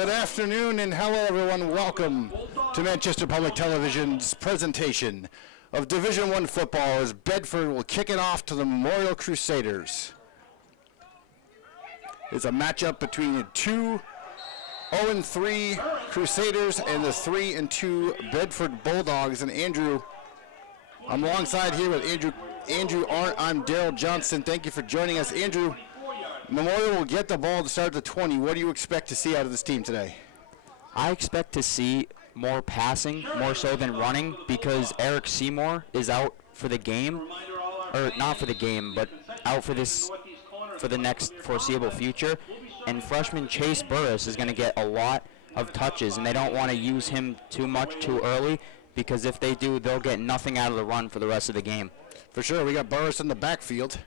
Good afternoon and hello everyone. Welcome to Manchester Public Television's presentation of Division I football as Bedford will kick it off to the Memorial Crusaders. It's a matchup between the 2-0-3 Crusaders and the 3-2 Bedford Bulldogs. And Andrew, I'm alongside here with Andrew Arndt. I'm Daryl Johnson. Thank you for joining us. Andrew, Memorial will get the ball to start the 20. What do you expect to see out of this team today? I expect to see more passing, more so than running, because Eric Seymour is out for the game, or not for the game, but out for the next foreseeable future. And freshman Chase Burris is going to get a lot of touches, and they don't want to use him too much too early, because if they do, they'll get nothing out of the run for the rest of the game. For sure, we got Burris in the backfield.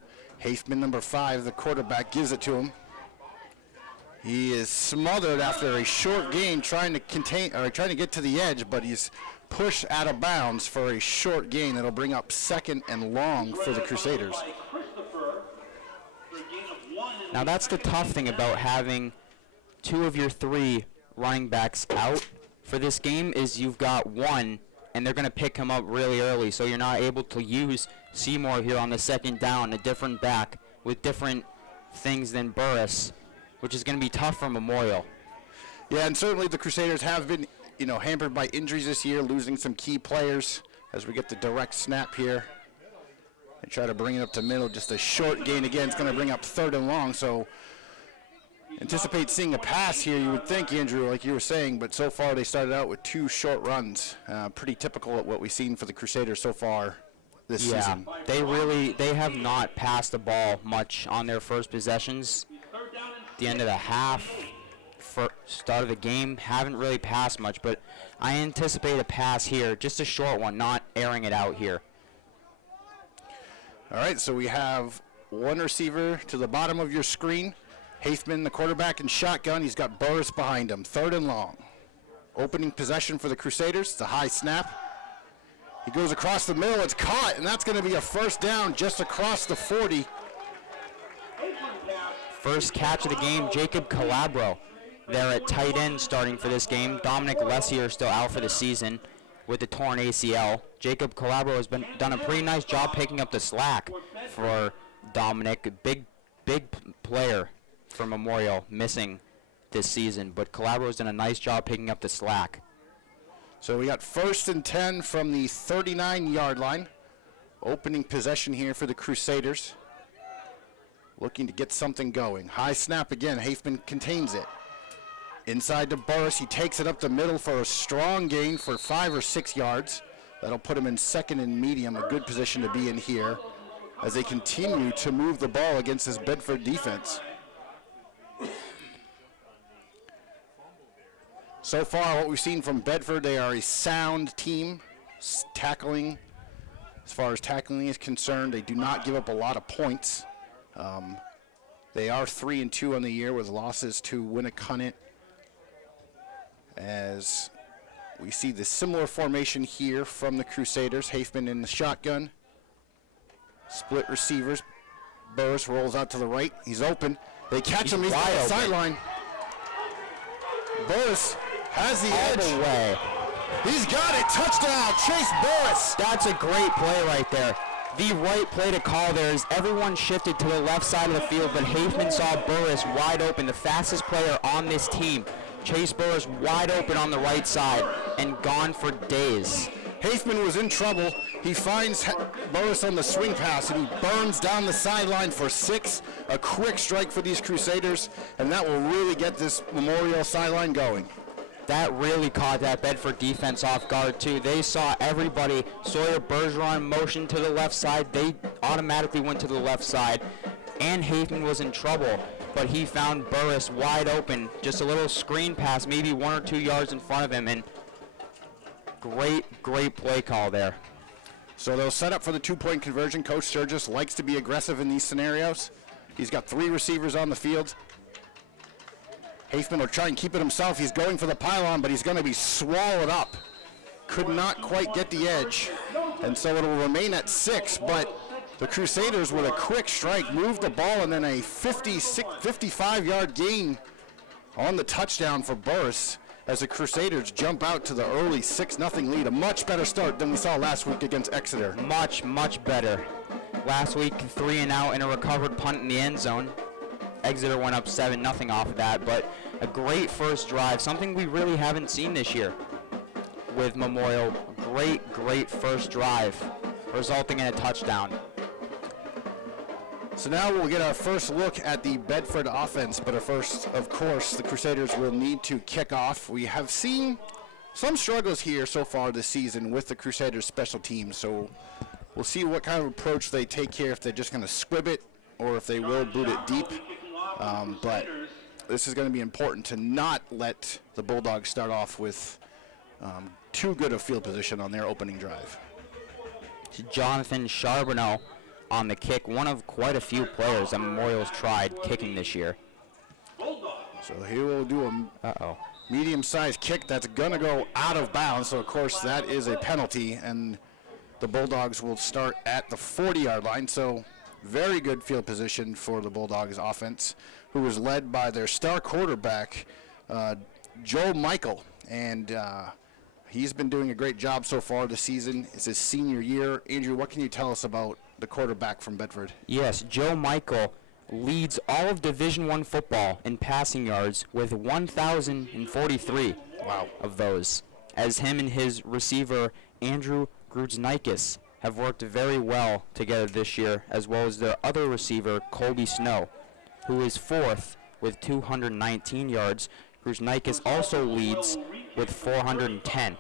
Hafman, number 5, the quarterback, gives it to him. He is smothered after a short gain trying to get to the edge, but he's pushed out of bounds for a short gain that'll bring up 2nd and long for the Crusaders. Now that's the tough thing about having 2 of your 3 running backs out for this game is you've got one and they're going to pick him up really early, so you're not able to use Seymour here on the 2nd down, a different back with different things than Burris, which is going to be tough for Memorial. Yeah, and certainly the Crusaders have been, hampered by injuries this year, losing some key players as we get the direct snap here. They try to bring it up to middle, just a short gain again. It's going to bring up 3rd and long, so anticipate seeing a pass here, you would think, Andrew, like you were saying, but so far they started out with 2 short runs. Pretty typical of what we've seen for the Crusaders so far this season. They have not passed the ball much on their first possessions. At the end of the half, start of the game, haven't really passed much, but I anticipate a pass here, just a short one, not airing it out here. All right, so we have one receiver to the bottom of your screen. Hafman, the quarterback, in shotgun. He's got Burris behind him. 3rd and long. Opening possession for the Crusaders. It's a high snap. He goes across the middle. It's caught, and that's going to be a 1st down just across the 40. First catch of the game, Jacob Calabro. They're at tight end starting for this game. Dominic Lessier still out for the season with the torn ACL. Jacob Calabro has done a pretty nice job picking up the slack for Dominic. Big player for Memorial missing this season, but Calabro's done a nice job picking up the slack. So we got 1st and 10 from the 39-yard line. Opening possession here for the Crusaders. Looking to get something going. High snap again. Hafman contains it. Inside to Burris. He takes it up the middle for a strong gain for 5 or 6 yards. That'll put him in 2nd and medium, a good position to be in here as they continue to move the ball against this Bedford defense. So far, what we've seen from Bedford, they are a sound team. Tackling, as far as tackling is concerned, they do not give up a lot of points. They are 3-2 on the year with losses to Winnicott. As we see the similar formation here from the Crusaders. Hafman in the shotgun. Split receivers. Burris rolls out to the right. He's open. They catch him. He's on the sideline. Burris has the edge. Way. He's got it. Touchdown. Chase Burris. That's a great play right there. The right play to call there is everyone shifted to the left side of the field, but Hafman saw Burris wide open, the fastest player on this team. Chase Burris wide open on the right side and gone for days. Hafman was in trouble. He finds Burris on the swing pass, and he burns down the sideline for 6. A quick strike for these Crusaders, and that will really get this Memorial sideline going. That really caught that Bedford defense off guard, too. They saw everybody. Sawyer Bergeron motion to the left side. They automatically went to the left side, and Hafman was in trouble, but he found Burris wide open. Just a little screen pass, maybe 1 or 2 yards in front of him, and great play call there. So they'll set up for the 2-point conversion. Coach Sturgis likes to be aggressive in these scenarios. He's got 3 receivers on the field. Hafman will try and keep it himself. He's going for the pylon, but he's going to be swallowed up. Could not quite get the edge, and so it will remain at 6, but the Crusaders, with a quick strike, moved the ball, and then a 55-yard gain on the touchdown for Burris as the Crusaders jump out to the early 6-0 lead. A much better start than we saw last week against Exeter. Much, much better. Last week, 3 and out and a recovered punt in the end zone. Exeter went up 7-0 off of that, but a great first drive, something we really haven't seen this year with Memorial. Great first drive, resulting in a touchdown. So now we'll get our first look at the Bedford offense, but first, of course, the Crusaders will need to kick off. We have seen some struggles here so far this season with the Crusaders special teams, so we'll see what kind of approach they take here, if they're just going to squib it or if they will boot it deep. But this is going to be important to not let the Bulldogs start off with too good a field position on their opening drive. Jonathan Charbonneau on the kick, one of quite a few players that Memorial's tried kicking this year. So he will do a medium-sized kick that's going to go out of bounds. So, of course, that is a penalty, and the Bulldogs will start at the 40-yard line. So very good field position for the Bulldogs offense, who was led by their star quarterback, Joe Michael. And he's been doing a great job so far this season. It's his senior year. Andrew, what can you tell us about the quarterback from Bedford? Yes, Joe Michael leads all of Division I football in passing yards with 1,043 of those, as him and his receiver Andrew Grudznikis have worked very well together this year, as well as their other receiver Colby Snow, who is fourth with 219 yards. Grudznikis also leads with 410.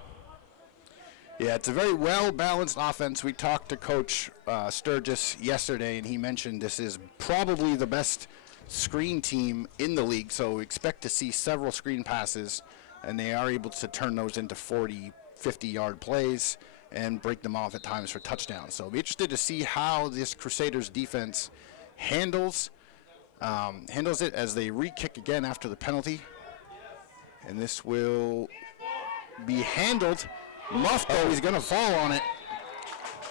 Yeah, it's a very well-balanced offense. We talked to Coach Sturgis yesterday, and he mentioned this is probably the best screen team in the league, so expect to see several screen passes, and they are able to turn those into 40, 50-yard plays and break them off at times for touchdowns. So I'll be interested to see how this Crusaders defense handles it as they re-kick again after the penalty. And this will be handled. Muffo, he's going to fall on it.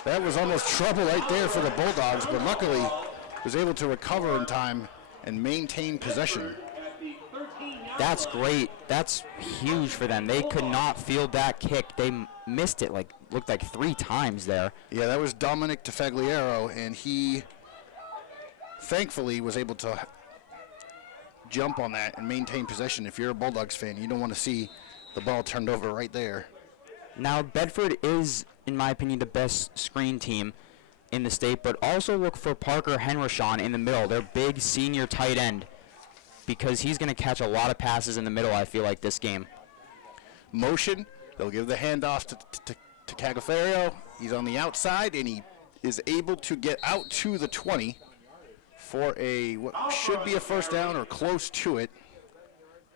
That was almost trouble right there for the Bulldogs, but luckily was able to recover in time and maintain possession. That's great. That's huge for them. They could not field that kick. They missed it, looked like 3 times there. Yeah, that was Dominic Tafagliero, and he thankfully was able to jump on that and maintain possession. If you're a Bulldogs fan, you don't want to see the ball turned over right there. Now, Bedford is, in my opinion, the best screen team in the state, but also look for Parker Henrishon in the middle, their big senior tight end, because he's going to catch a lot of passes in the middle, I feel like, this game. Motion, they'll give the handoff to Cagaferio. He's on the outside, and he is able to get out to the 20 for what should be a first down or close to it.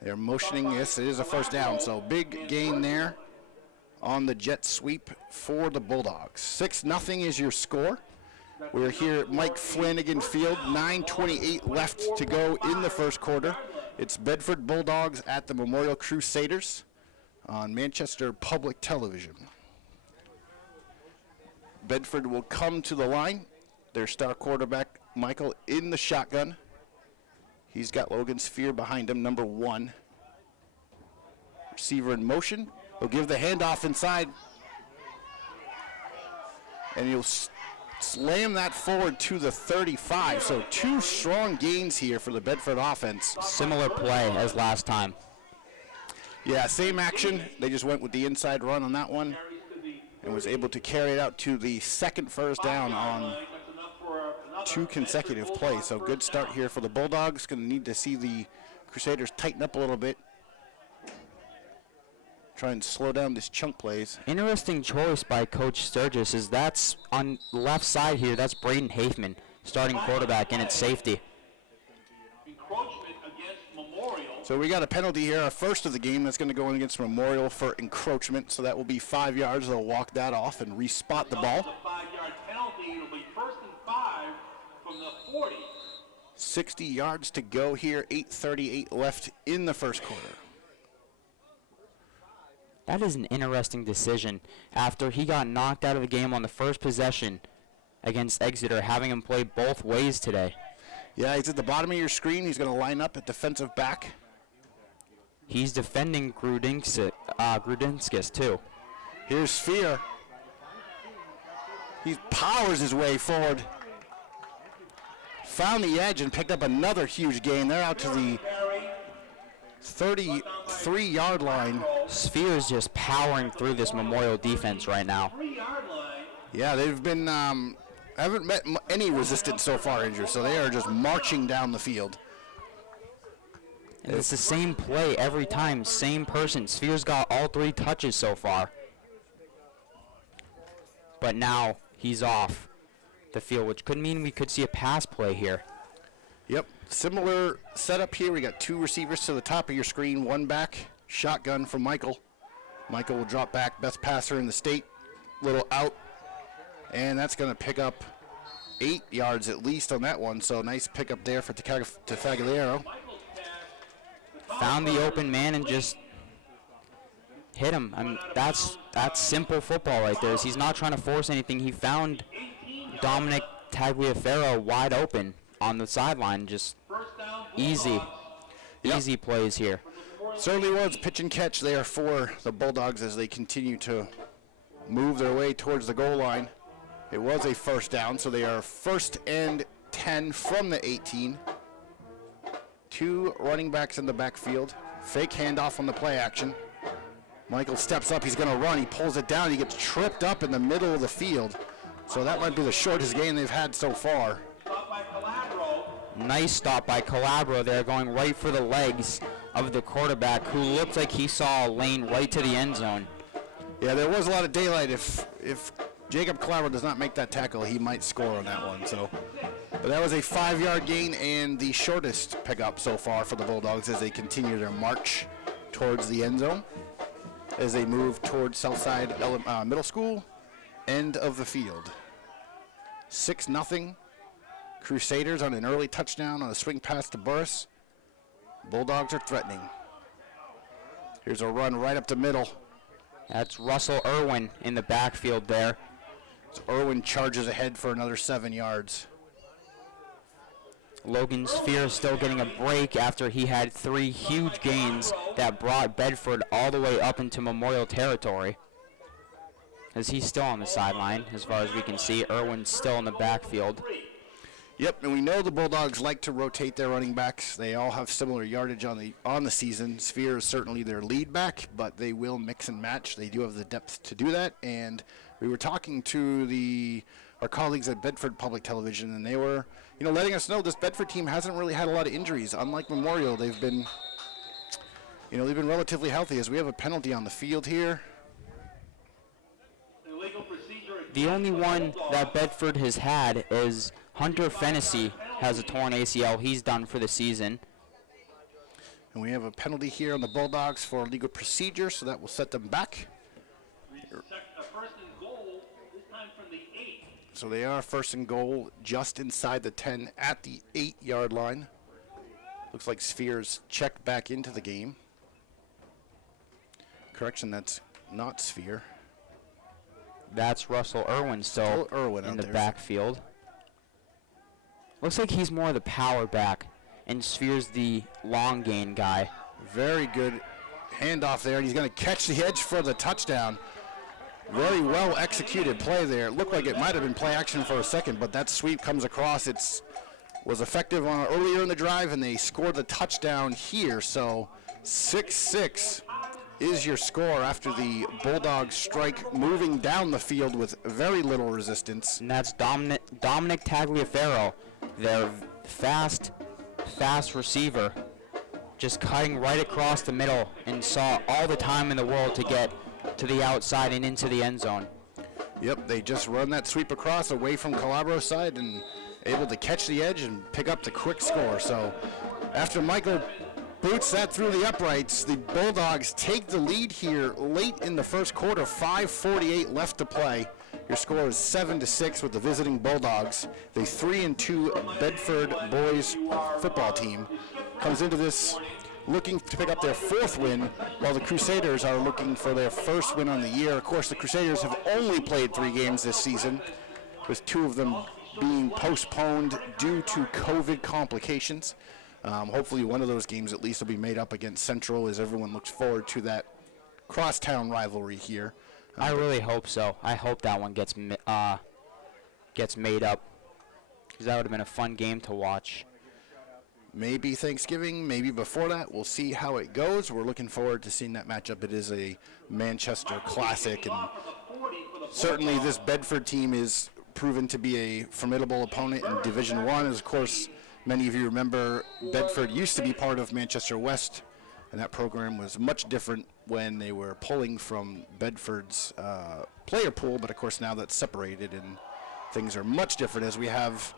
They're motioning this. It is a first down, so big gain there on the jet sweep for the Bulldogs. 6-0 is your score. We're here at Mike Flanagan Field, 9:28 left to go in the first quarter. It's Bedford Bulldogs at the Memorial Crusaders on Manchester Public Television. Bedford will come to the line. Their star quarterback, Michael, in the shotgun. He's got Logan Sphere behind him, number 1. Receiver in motion. He'll give the handoff inside, and he'll slam that forward to the 35. So 2 strong gains here for the Bedford offense. Similar play as last time. Yeah, same action. They just went with the inside run on that one and was able to carry it out to the second first down on 2 consecutive plays. So good start here for the Bulldogs. Going to need to see the Crusaders tighten up a little bit. Try and slow down this chunk plays. Interesting choice by Coach Sturgis is that's on the left side here. That's Braden Hafman, starting quarterback, and it's safety. So we got a penalty here, our first of the game. That's going to go in against Memorial for encroachment. So that will be 5 yards. They'll walk that off and respot the ball. 5-yard penalty. It'll be 1st and 5 from the 40. 60 yards to go here. 8:38 left in the first quarter. That is an interesting decision after he got knocked out of the game on the first possession against Exeter, having him play both ways today. Yeah, he's at the bottom of your screen. He's going to line up at defensive back. He's defending Grudinskis too. Here's Sphere. He powers his way forward. Found the edge and picked up another huge gain. They're out to the 33-yard line. Sphere's just powering through this Memorial defense right now. Yeah, they've been haven't met any resistance so far, Andrew. So they are just marching down the field. And it's the same play every time, same person. Sphere's got all 3 touches so far. But now he's off the field, which could mean we could see a pass play here. Yep, similar setup here. We got 2 receivers to the top of your screen, 1 back, shotgun from Michael. Michael will drop back, best passer in the state, little out, and that's going to pick up 8 yards at least on that one. So nice pickup there for Tafagliero. Found the open man and just hit him. I mean, that's simple football right there. He's not trying to force anything. He found Dominic Tagliaferro wide open on the sideline. Just easy plays here. Certainly was pitch and catch there for the Bulldogs as they continue to move their way towards the goal line. It was a first down, so they are 1st and 10 from the 18. 2 running backs in the backfield. Fake handoff on the play action. Michael steps up. He's going to run. He pulls it down. He gets tripped up in the middle of the field. So that might be the shortest gain they've had so far. Nice stop by Calabro there, going right for the legs of the quarterback, who looked like he saw a lane right to the end zone. Yeah, there was a lot of daylight. If Jacob Calabro does not make that tackle, he might score on that one. So, but that was a 5-yard gain and the shortest pickup so far for the Bulldogs as they continue their march towards the end zone. As they move towards Southside Middle School, end of the field. 6-0. Crusaders on an early touchdown on a swing pass to Burris. Bulldogs are threatening. Here's a run right up the middle. That's Russell Irwin in the backfield there. So Irwin charges ahead for another 7 yards. Logan Sphere still getting a break after he had 3 huge gains that brought Bedford all the way up into Memorial territory. As he's still on the sideline, as far as we can see. Irwin's still in the backfield. Yep, and we know the Bulldogs like to rotate their running backs. They all have similar yardage on the season. Sphere is certainly their lead back, but they will mix and match. They do have the depth to do that. And we were talking to our colleagues at Bedford Public Television, and they were, letting us know this Bedford team hasn't really had a lot of injuries. Unlike Memorial, they've been relatively healthy. As we have a penalty on the field here. The only one that Bedford has had is Hunter Fennessy has a torn ACL. He's done for the season. And we have a penalty here on the Bulldogs for legal procedure, so that will set them back. First and goal, this time from the 8. So they are 1st and goal just inside the 10 at the 8-yard line. Looks like Sphere's checked back into the game. Correction, that's not Sphere. That's Russell Irwin still Irwin in out the there. backfield. Looks like he's more the power back, and Sphere's the long gain guy. Very good handoff there, and he's going to catch the edge for the touchdown. Very well executed play there. It looked like it might have been play action for a second, but that sweep comes across. It was effective earlier in the drive, and they scored the touchdown here. So 6-6 is your score after the Bulldogs strike, moving down the field with very little resistance. And that's Dominic Tagliaferro, their fast receiver, just cutting right across the middle and saw all the time in the world to get to the outside and into the end zone. Yep, they just run that sweep across away from Calabro's side and able to catch the edge and pick up the quick score. So after Michael boots that through the uprights, the Bulldogs take the lead here late in the first quarter. 5:48 left to play. Your score is 7-6 with the visiting Bulldogs. The 3-2 Bedford boys football team comes into this looking to pick up their 4th win, while the Crusaders are looking for their 1st win on the year. Of course, the Crusaders have only played 3 games this season, with 2 of them being postponed due to COVID complications. Hopefully one of those games at least will be made up against Central as everyone looks forward to that crosstown rivalry here. I really hope so. I hope that one gets made up, because that would have been a fun game to watch. Maybe Thanksgiving, maybe before that. We'll see how it goes. We're looking forward to seeing that matchup. It is a Manchester classic, and certainly this Bedford team is proven to be a formidable opponent in Division I. As, of course, many of you remember, Bedford used to be part of Manchester West, and that program was much different when they were pulling from Bedford's player pool, but of course now that's separated and things are much different as we have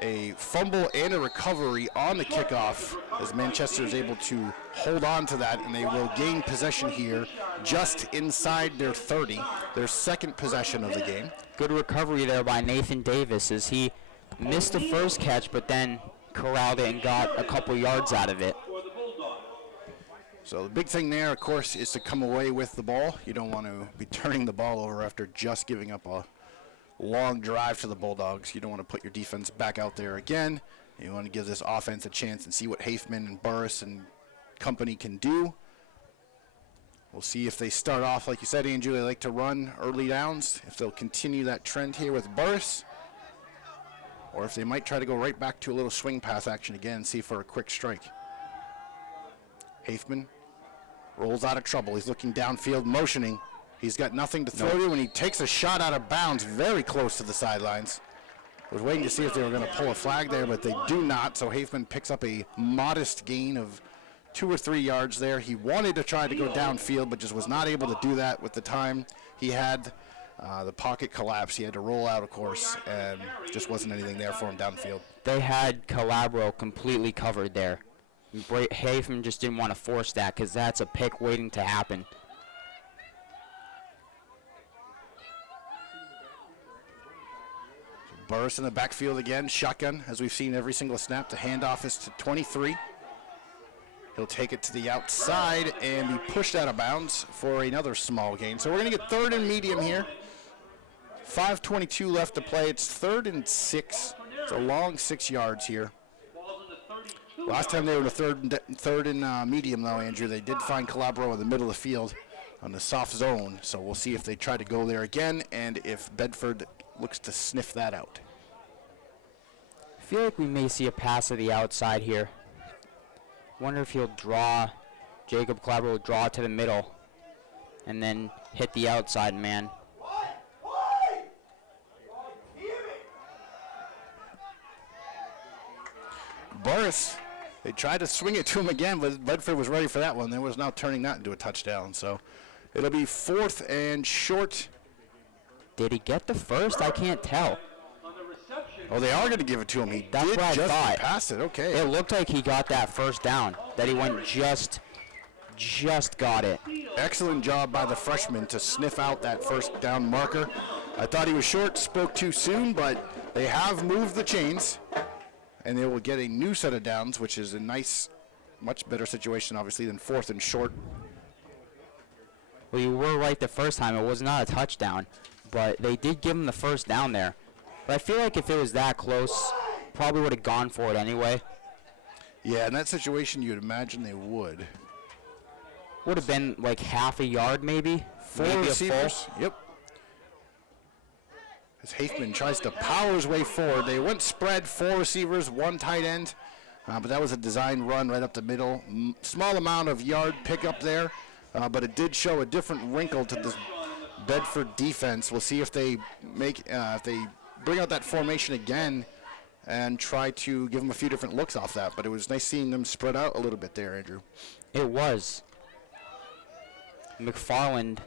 a fumble and a recovery on the kickoff as Manchester is able to hold on to that, and they will gain possession here just inside their 30, their second possession of the game. Good recovery there by Nathan Davis as he missed the first catch but then corralled it and got a couple yards out of it. So the big thing there, of course, is to come away with the ball. You don't want to be turning the ball over after just giving up a long drive to the Bulldogs. You don't want to put your defense back out there again. You want to give this offense a chance and see what Hafman and Burris and company can do. We'll see if they start off, like you said, Andrew, they like to run early downs, if they'll continue that trend here with Burris, or if they might try to go right back to a little swing pass action again, see for a quick strike. Hafman rolls out of trouble. He's looking downfield, motioning. He's got nothing to throw to, and he takes a shot out of bounds very close to the sidelines. Was waiting to see if they were going to pull a flag there, but they do not, so Hafman picks up a modest gain of 2 or 3 yards there. He wanted to try to go downfield, but just was not able to do that with the time he had. The pocket collapsed. He had to roll out, of course, and just wasn't anything there for him downfield. They had Calabro completely covered there. Hafman just didn't want to force that because that's a pick waiting to happen. Burris in the backfield again, shotgun, as we've seen every single snap. The handoff is to 23. He'll take it to the outside and be pushed out of bounds for another small gain. So we're going to get 3rd and medium here. 5:22 left to play. It's 3rd and 6. It's a long 6 yards here. Last time they were the third and medium, though, Andrew. They did find Calabro in the middle of the field on the soft zone. So we'll see if they try to go there again and if Bedford looks to sniff that out. I feel like we may see a pass to the outside here. Wonder if he'll draw, Jacob Calabro will draw to the middle and then hit the outside man. Burris, they tried to swing it to him again, but Bedford was ready for that one. They was now turning that into a touchdown. So it'll be 4th and short. Did he get the first? I can't tell. Oh, they are going to give it to him. He That's did what I just thought. pass it. Okay. It looked like he got that first down, that he went just got it. Excellent job by the freshman to sniff out that first down marker. I thought he was short, spoke too soon, but they have moved the chains, and they will get a new set of downs, which is a nice, much better situation, obviously, than 4th and short. Well, you were right the first time. It was not a touchdown, but they did give him the first down there. But I feel like if it was that close, probably would have gone for it anyway. Yeah, in that situation, you would imagine they would. Would have been like half a yard, maybe. 4 maybe receivers. Yep. As Hafman tries to power his way forward. They went spread, 4 receivers, 1 tight end. But that was a design run right up the middle. Small amount of yard pickup there. But it did show a different wrinkle to this Bedford defense. We'll see if they bring out that formation again and try to give them a few different looks off that. But it was nice seeing them spread out a little bit there, Andrew. It was. McFarland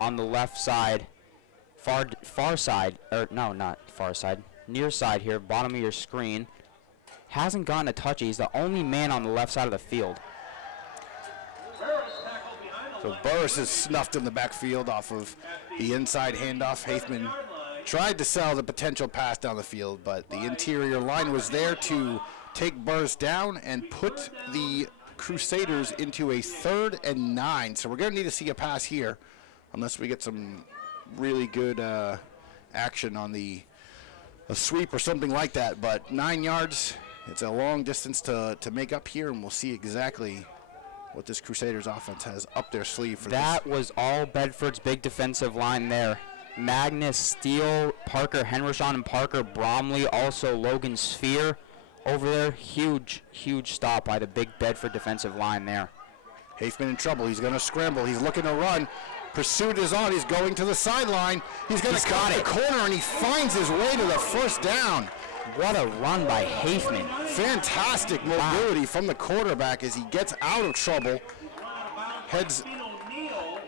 on the left side, far side, or no, not far side, near side here, bottom of your screen. Hasn't gotten a touch. He's the only man on the left side of the field. So Burris is snuffed in the backfield off of the inside handoff. Hafman tried to sell the potential pass down the field, but the interior line was there to take Burris down and put the Crusaders into a 3rd and 9. So we're going to need to see a pass here unless we get some really good action on a sweep or something like that. But 9 yards It's a long distance to make up here, and we'll see exactly what this Crusaders offense has up their sleeve for That was all Bedford's big defensive line there. Magnus, Steele, Parker Henderson, and Parker Bromley, also Logan Sphere over there. Huge, huge stop by the big Bedford defensive line there. Hafman in trouble. He's going to scramble. He's looking to run. Pursuit is on. He's going to the sideline. He's going to cut the corner, and he finds his way to the first down. What a run by Hafman. Fantastic mobility from the quarterback as he gets out of trouble. Heads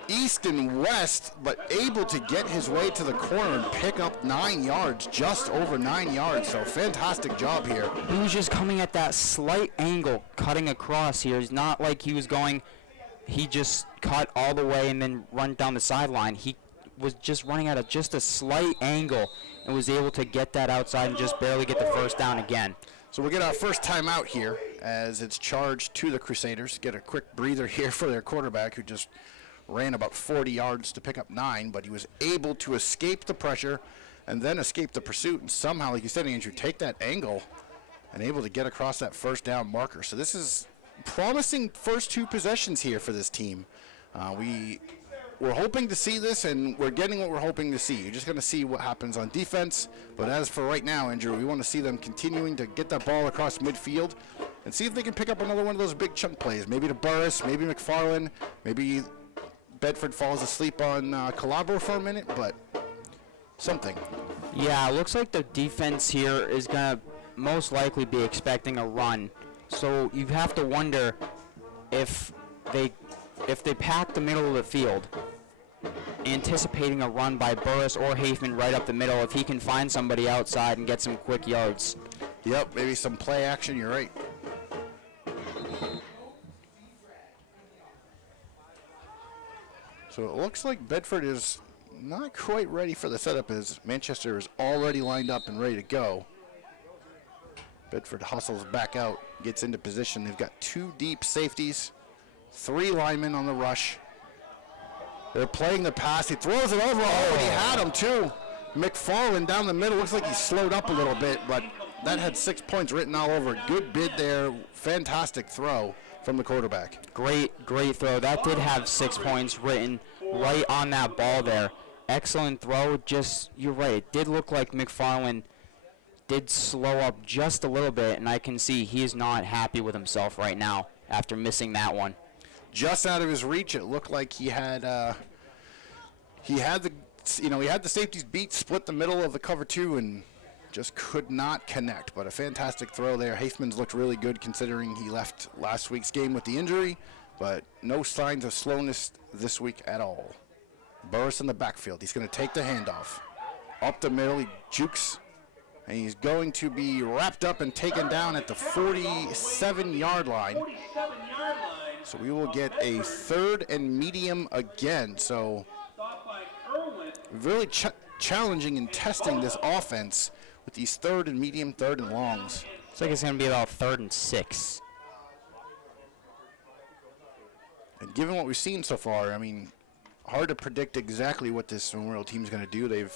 east and west, but able to get his way to the corner and pick up 9 yards, just over 9 yards. So fantastic job here. He was just coming at that slight angle, cutting across here. It's not like he was going, he just cut all the way and then run down the sideline. He was just running at just a slight angle and was able to get that outside and just barely get the first down again. So we'll get our first timeout here as it's charged to the Crusaders. Get a quick breather here for their quarterback who just ran about 40 yards to pick up 9, but he was able to escape the pressure and then escape the pursuit, and somehow, like you said, Andrew, take that angle and able to get across that first down marker. So this is promising first 2 possessions here for this team. We're hoping to see this, and we're getting what we're hoping to see. You're just going to see what happens on defense. But as for right now, Andrew, we want to see them continuing to get that ball across midfield and see if they can pick up another one of those big chunk plays. Maybe to Burris, maybe McFarland, maybe Bedford falls asleep on Calabro for a minute, but something. Yeah, it looks like the defense here is going to most likely be expecting a run. So you have to wonder if they pack the middle of the field, anticipating a run by Burris or Hafman right up the middle, if he can find somebody outside and get some quick yards. Yep, maybe some play action, you're right. So it looks like Bedford is not quite ready for the setup as Manchester is already lined up and ready to go. Bedford hustles back out, gets into position. They've got 2 deep safeties, 3 linemen on the rush. They're playing the pass. He throws it over. Oh, and he had him too. McFarland down the middle. Looks like he slowed up a little bit, but that had 6 points written all over. Good bid there. Fantastic throw from the quarterback. Great throw. That did have 6 points written right on that ball there. Excellent throw. Just, you're right. It did look like McFarland did slow up just a little bit, and I can see he is not happy with himself right now after missing that one. Just out of his reach, it looked like he had the safeties beat, split the middle of the cover 2, and just could not connect. But a fantastic throw there. Hafman's looked really good considering he left last week's game with the injury, but no signs of slowness this week at all. Burris in the backfield. He's going to take the handoff. Up the middle, he jukes, and he's going to be wrapped up and taken down at the 47-yard line. So we will get a 3rd and medium again. So really challenging and testing this offense with these 3rd and medium, 3rd and longs. Looks like it's going to be about 3rd and 6. And given what we've seen so far, I mean, hard to predict exactly what this Memorial team is going to do. They've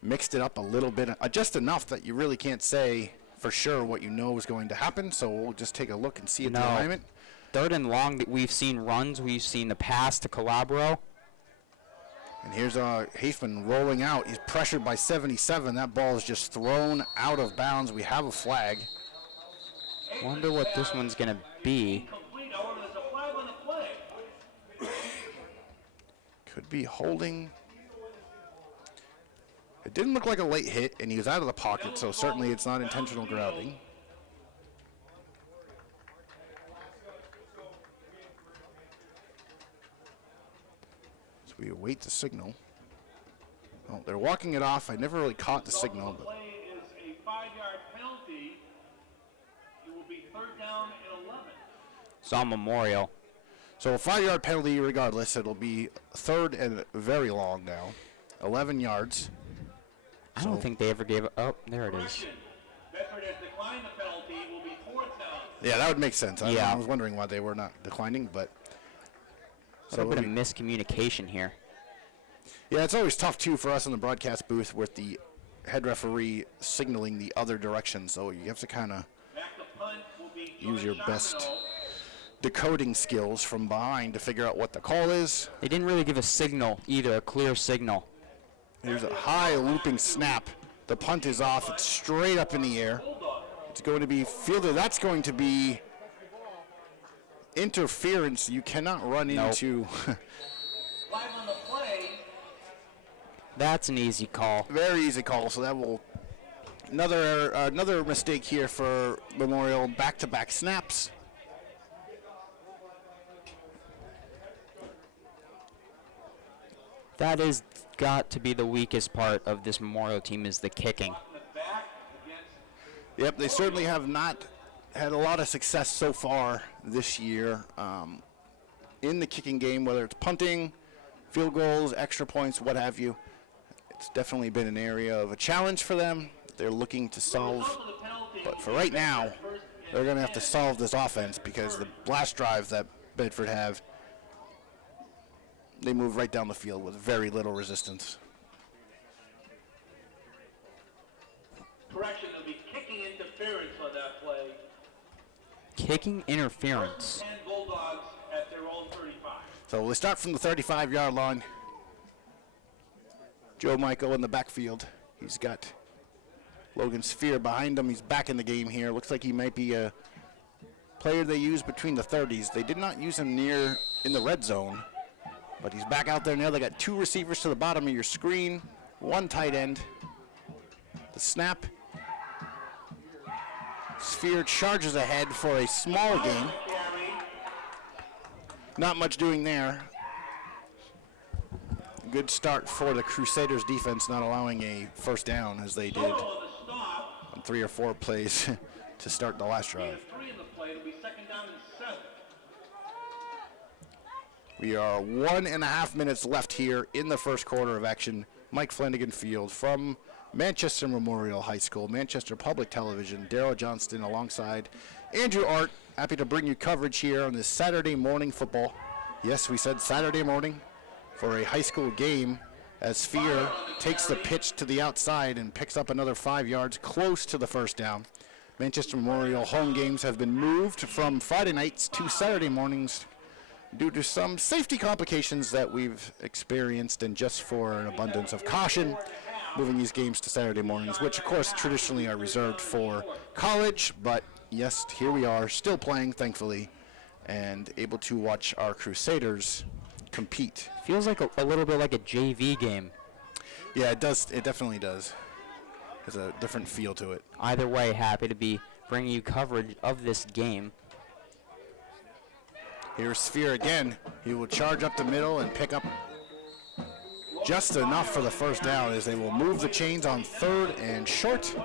mixed it up a little bit, just enough that you really can't say for sure what you know is going to happen. So we'll just take a look and see at the alignment. 3rd and long, we've seen runs. We've seen the pass to Calabro. And here's Hafman rolling out. He's pressured by 77. That ball is just thrown out of bounds. We have a flag. Wonder what this one's going to be. Could be holding. It didn't look like a late hit, and he was out of the pocket, so certainly it's not intentional grounding. So we await the signal. Oh, they're walking it off. I never really caught the signal. But Play is a 5-yard penalty. It will be 3rd down and 11. It's on Memorial. So a 5-yard penalty regardless. It'll be 3rd and very long now. 11 yards. I don't think they ever gave it. Oh, there it is. Bedford has declined the penalty. It will be 4th down. Yeah, that would make sense. Yeah. I was wondering why they were not declining, but. A little bit of miscommunication here. Yeah, it's always tough, too, for us in the broadcast booth with the head referee signaling the other direction. So you have to kind of punt will be use your Jordan best Charbonneau. decoding skills from behind to figure out what the call is. They didn't really give a signal either, a clear signal. Here's a high looping snap. The punt is off. It's straight up in the air. It's going to be fielded. That's going to be interference. You cannot run into. Live on the play, That's an easy call. Very easy call. So that will another mistake here for Memorial. Back-to-back snaps. That is got to be the weakest part of this Memorial team is the kicking. the back against Yep, they certainly have not had a lot of success so far this year in the kicking game, whether it's punting, field goals, extra points, what have you. It's definitely been an area of a challenge for them. They're looking to solve, but for right now, they're going to have to solve this offense because the last drive that Bedford have, they move right down the field with very little resistance. correction. There'll be kicking interference on that play. Kicking interference. And Bulldogs at their own 35. So we start from the 35-yard line. Joe Michael in the backfield. He's got Logan Sphere behind him. He's back in the game here. Looks like he might be a player they use between the 30s. They did not use him near in the red zone, but he's back out there now. They got two receivers to the bottom of your screen, one tight end. The snap. Sphere charges ahead for a small gain. Not much doing there. Good start for the Crusaders defense, not allowing a first down as they did on 3 or 4 plays to start the last drive. 3 in the play. It'll be second down and 7. We are 1.5 minutes left here in the first quarter of action. Mike Flanagan Field from Manchester Memorial High School, Manchester Public Television, Darrell Johnston alongside Andrew Art. Happy to bring you coverage here on this Saturday morning football. Yes, we said Saturday morning for a high school game as Sphere takes the pitch to the outside and picks up another 5 yards close to the first down. Manchester Memorial home games have been moved from Friday nights to Saturday mornings due to some safety complications that we've experienced, and just for an abundance of caution, moving these games to Saturday mornings, which of course traditionally are reserved for college, but yes, here we are, still playing, thankfully, and able to watch our Crusaders compete. Feels like a little bit like a JV game. Yeah, it does. It definitely does. There's a different feel to it. Either way, happy to be bringing you coverage of this game. Here's Sphere again. He will charge up the middle and pick up just enough for the first down as they will move the chains on 3rd and short.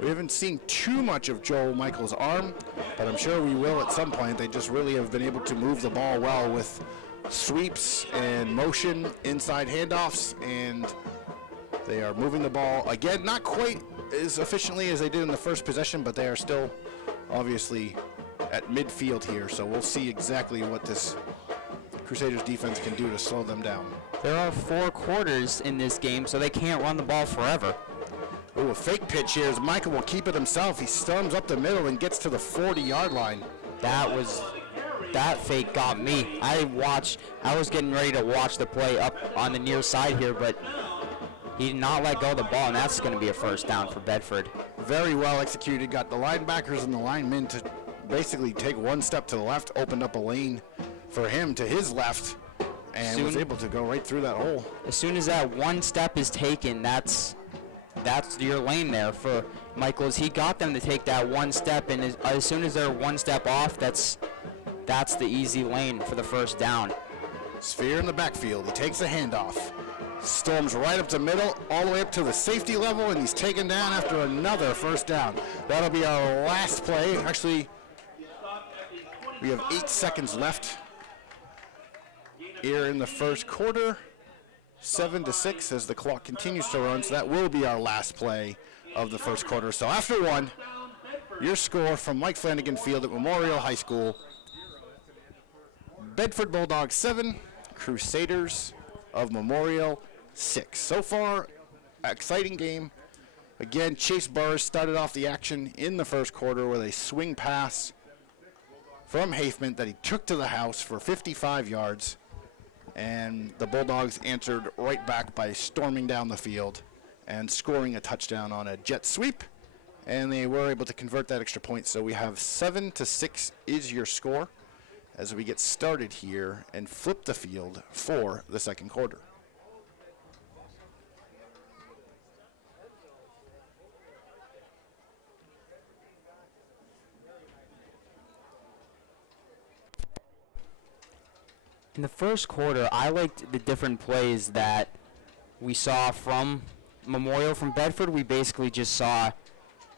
We haven't seen too much of Joel Michael's arm, but I'm sure we will at some point. They just really have been able to move the ball well with sweeps and motion, inside handoffs, and they are moving the ball, again, not quite as efficiently as they did in the first possession, but they are still obviously at midfield here, so we'll see exactly what this Crusaders defense can do to slow them down. There are 4 quarters in this game, so they can't run the ball forever. Ooh, a fake pitch here as Michael will keep it himself. He storms up the middle and gets to the 40-yard line. That fake got me. I was getting ready to watch the play up on the near side here, but he did not let go of the ball, and that's going to be a first down for Bedford. Very well executed. Got the linebackers and the linemen to basically take one step to the left, opened up a lane for him to his left, and was able to go right through that hole. As soon as that one step is taken, that's your lane there for Michaels. He got them to take that one step, and as soon as they're one step off, that's the easy lane for the first down. Sphere in the backfield. He takes a handoff. Storms right up the middle, all the way up to the safety level, and he's taken down after another first down. That'll be our last play. Actually, we have 8 seconds left here in the first quarter. 7-6 as the clock continues to run, so that will be our last play of the first quarter. So after 1, your score from Mike Flanagan Field at Memorial High School: Bedford Bulldogs 7, Crusaders of Memorial 6. So far, exciting game. Again, Chase Burris started off the action in the first quarter with a swing pass from Hafement that he took to the house for 55 yards. And the Bulldogs answered right back by storming down the field and scoring a touchdown on a jet sweep. And they were able to convert that extra point. So we have 7-6 is your score as we get started here and flip the field for the second quarter. In the first quarter, I liked the different plays that we saw from Memorial. From Bedford, we basically just saw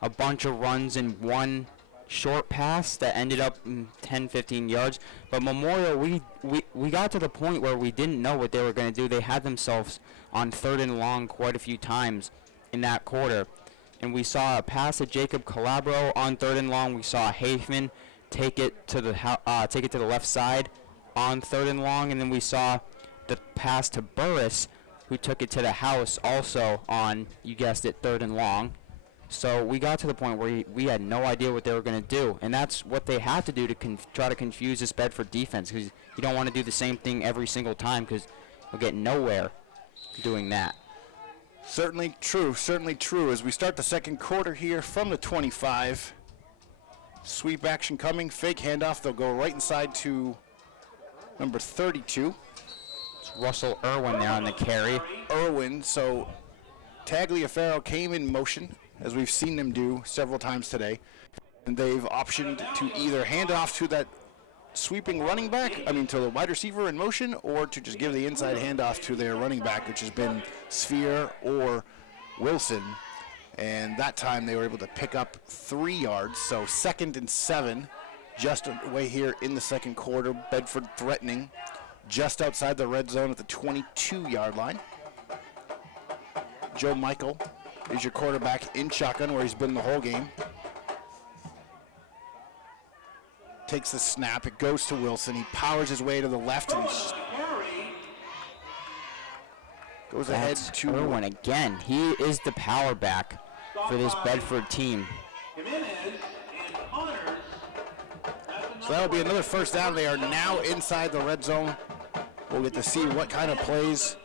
a bunch of runs and one short pass that ended up in 10-15 yards. But Memorial, we got to the point where we didn't know what they were going to do. They had themselves on 3rd and long quite a few times in that quarter. And we saw a pass to Jacob Calabro on 3rd and long. We saw Hafman take it to the left side on 3rd and long, and then we saw the pass to Burris, who took it to the house also on, you guessed it, 3rd and long. So we got to the point where we had no idea what they were going to do, and that's what they have to do to try to confuse this Bedford defense, because you don't want to do the same thing every single time, because you'll get nowhere doing that. Certainly true, certainly true. As we start the second quarter here from the 25, sweep action coming, fake handoff. They'll go right inside to number 32. It's Russell Irwin there on the carry. Irwin, so Tagliaferro came in motion, as we've seen them do several times today, and they've optioned to either hand it off to that sweeping running back, to the wide receiver in motion, or to just give the inside handoff to their running back, which has been Sphere or Wilson. And that time they were able to pick up 3 yards, so 2nd and 7. Just away here in the second quarter. Bedford threatening just outside the red zone at the 22-yard line. Joe Michael is your quarterback in shotgun, where he's been the whole game. Takes the snap. It goes to Wilson. He powers his way to the left and goes ahead to Irwin again. He is the power back for this Bedford team. So that'll be another first down. They are now inside the red zone. We'll get to see what kind of plays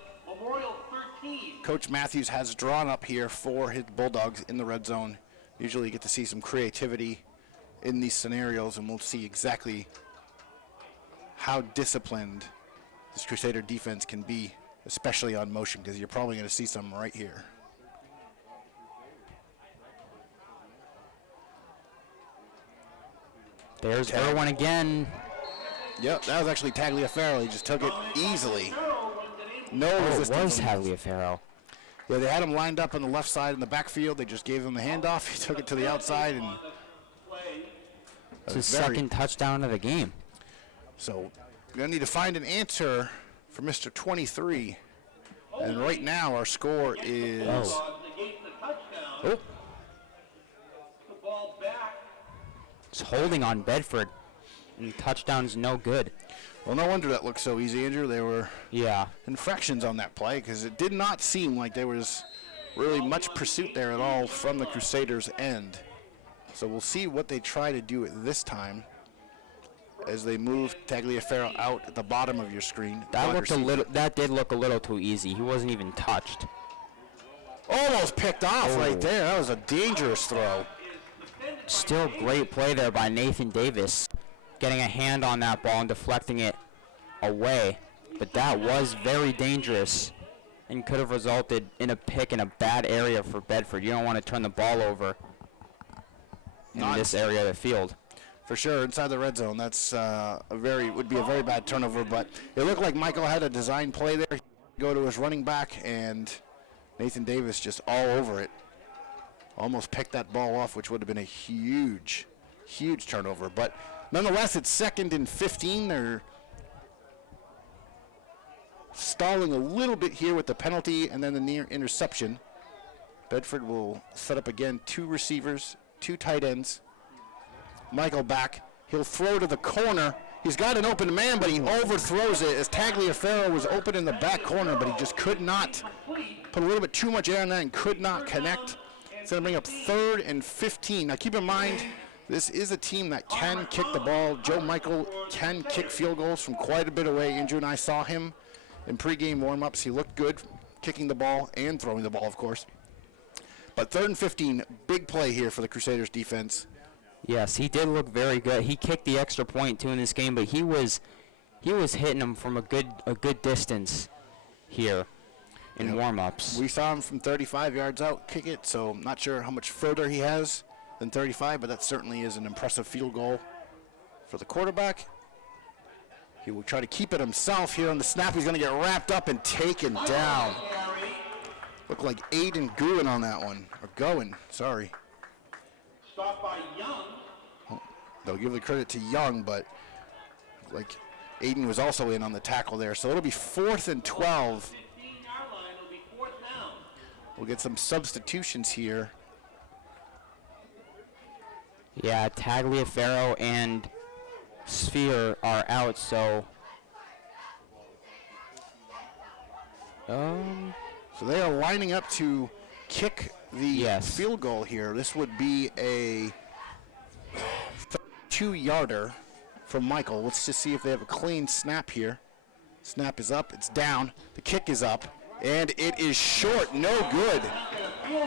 Coach Matthews has drawn up here for his Bulldogs in the red zone. Usually you get to see some creativity in these scenarios, and we'll see exactly how disciplined this Crusader defense can be, especially on motion, because you're probably going to see some right here. There's Irwin again. Yep, that was actually Tagliaferro. He just took it easily. No It resistance. was Tagliaferro. Yeah, they had him lined up on the left side in the backfield. They just gave him the handoff. He took it to the outside, and It's his second touchdown of the game. So we're going to need to find an answer for Mr. 23. And right now our score is... Oh. It's holding on Bedford, and the touchdown's no good. Well, no wonder that looked so easy, Andrew. There were infractions on that play, because it did not seem like there was really much pursuit there at all from the Crusaders' end. So we'll see what they try to do at this time as they move Tagliaferro out at the bottom of your screen. That did look a little too easy. He wasn't even touched. Almost picked off right there. That was a dangerous throw. Still great play there by Nathan Davis, getting a hand on that ball and deflecting it away. But that was very dangerous and could have resulted in a pick in a bad area for Bedford. You don't want to turn the ball over in this area of the field. For sure, inside the red zone, that's would be a very bad turnover. But it looked like Michael had a design play there. Go to his running back, and Nathan Davis just all over it. Almost picked that ball off, which would have been a huge, huge turnover. But nonetheless, it's 2nd and 15. They're stalling a little bit here with the penalty and then the near interception. Bedford will set up again 2 receivers, 2 tight ends. Michael back. He'll throw to the corner. He's got an open man, but he overthrows it as Tagliaferro was open in the back corner, but he just could not put a little bit too much air on that and could not connect. It's going to bring up 3rd and 15. Now keep in mind, this is a team that can kick the ball. Joe Michael can kick field goals from quite a bit away. Andrew and I saw him in pregame warm-ups. He looked good kicking the ball and throwing the ball, of course. But 3rd and 15, big play here for the Crusaders defense. Yes, he did look very good. He kicked the extra point too in this game, but he was hitting them from a good distance here in warm-ups. We saw him from 35 yards out kick it, so I'm not sure how much further he has than 35, but that certainly is an impressive field goal for the quarterback. He will try to keep it himself here on the snap. He's going to get wrapped up and taken down. Looked like Aiden Gouen on that one, or Goen, sorry. Stop by Young. Oh, they'll give the credit to Young, but like Aiden was also in on the tackle there. So it'll be 4th and 12. 15-yard line, it'll be 4th down. We'll get some substitutions here. Yeah, Tagliaferro and Sphere are out, so So they are lining up to kick the field goal here. This would be a 2-yarder from Michael. Let's just see if they have a clean snap here. Snap is up, it's down, the kick is up, and it is short, no good.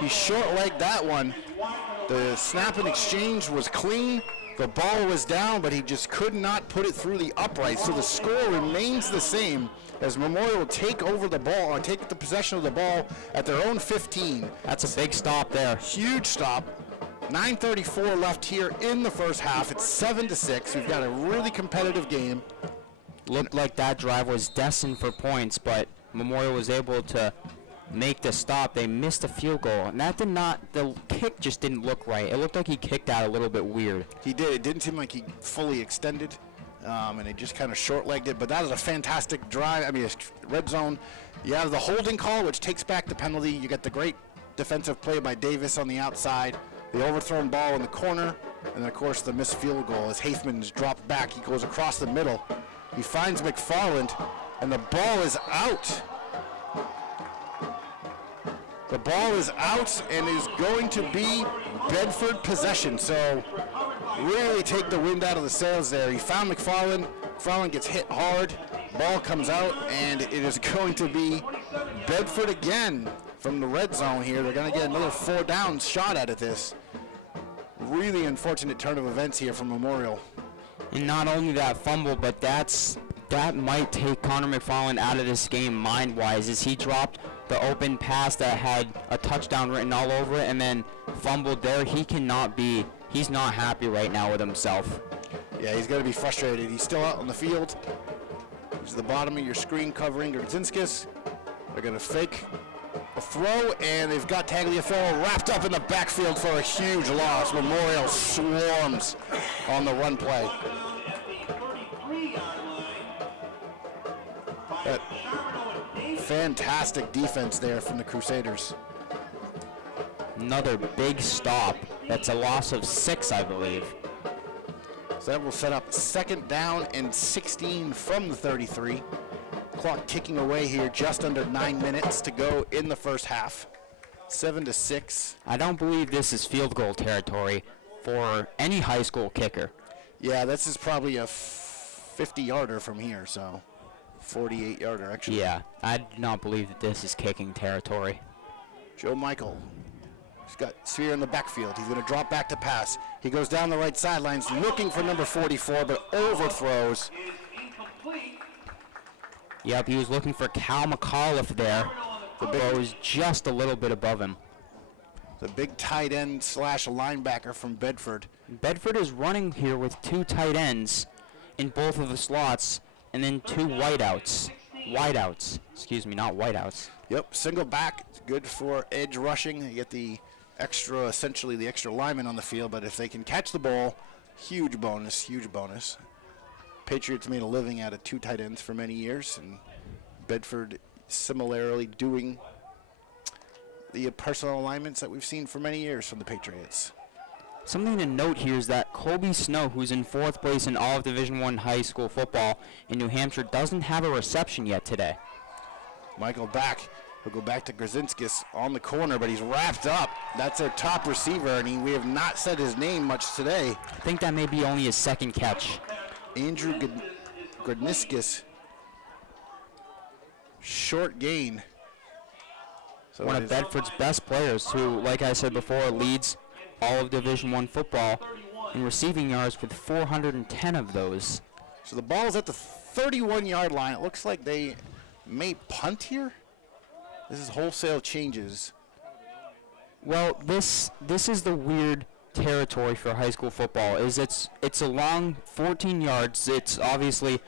He short-legged that one. The snap and exchange was clean. The ball was down, but he just could not put it through the upright. So the score remains the same as Memorial will take over the ball and take the possession of the ball at their own 15. That's a big stop there. Huge stop. 9:34 left here in the first half. It's 7-6. We've got a really competitive game. Looked like that drive was destined for points, but Memorial was able to make the stop. They missed a field goal, and that did not, the kick just didn't look right. It looked like he kicked out a little bit weird. He did. It didn't seem like he fully extended, and he just kind of short-legged it, but that is a fantastic drive. I mean, it's red zone. You have the holding call, which takes back the penalty. You get the great defensive play by Davis on the outside, the overthrown ball in the corner, and then, of course, the missed field goal as Hafman is dropped back. He goes across the middle. He finds McFarland, and the ball is out. The ball is out and is going to be Bedford possession. So really take the wind out of the sails there. He found McFarland. McFarland gets hit hard. Ball comes out, and it is going to be Bedford again from the red zone here. They're going to get another 4-down shot at this. Really unfortunate turn of events here from Memorial. And not only that fumble, but that might take Connor McFarland out of this game mind-wise, as he dropped the open pass that had a touchdown written all over it and then fumbled there. He's not happy right now with himself. Yeah, he's going to be frustrated. He's still out on the field. He's at the bottom of your screen covering Gertzinskis. They're going to fake a throw, and they've got Tagliaferro wrapped up in the backfield for a huge loss. Memorial swarms on the run play. But fantastic defense there from the Crusaders. Another big stop. That's a loss of 6, I believe. So that will set up 2nd down and 16 from the 33. Clock ticking away here, just under 9 minutes to go in the first half. 7-6. I don't believe this is field goal territory for any high school kicker. Yeah, this is probably a 50-yarder from here, so 48-yarder actually. Yeah, I do not believe that this is kicking territory. Joe Michael. He's got Sphere in the backfield. He's going to drop back to pass. He goes down the right sidelines looking for number 44, but overthrows. Yep, he was looking for Cal McAuliffe there. The ball was just a little bit above him. The big tight end / linebacker from Bedford. Bedford is running here with 2 tight ends in both of the slots, and then 2 wideouts. Excuse me, not whiteouts. Yep, single back. It's good for edge rushing. You get the extra, essentially the extra lineman on the field, but if they can catch the ball, huge bonus, huge bonus. Patriots made a living out of 2 tight ends for many years, and Bedford similarly doing the personnel alignments that we've seen for many years from the Patriots. Something to note here is that Colby Snow, who's in 4th place in all of Division I high school football in New Hampshire, doesn't have a reception yet today. Michael back He'll go back to Grzinskis on the corner, but he's wrapped up. That's their top receiver, and we have not said his name much today. I think that may be only his second catch. Andrew Grzinskis. Short gain. So One of Bedford's best players who, like I said before, leads all of Division I football in receiving yards with 410 of those. So the ball is at the 31-yard line. It looks like they may punt here. This is wholesale changes. Well, this is the weird territory for high school football. It's a long 14 yards. It's obviously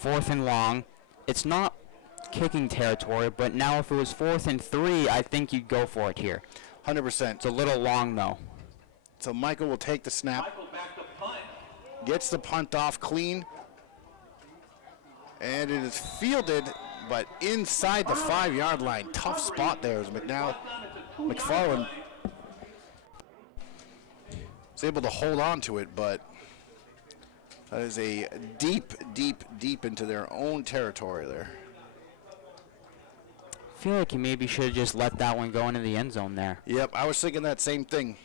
4th and long. It's not kicking territory, but now if it was 4th and 3, I think you'd go for it here. 100%. It's a little long though. So Michael will take the snap. Michael back to punt. Gets the punt off clean. And it is fielded, but inside the 5-yard line. Tough spot there as McFarland is able to hold on to it, but that is a deep, deep, deep into their own territory there. I feel like he maybe should have just let that one go into the end zone there. Yep, I was thinking that same thing.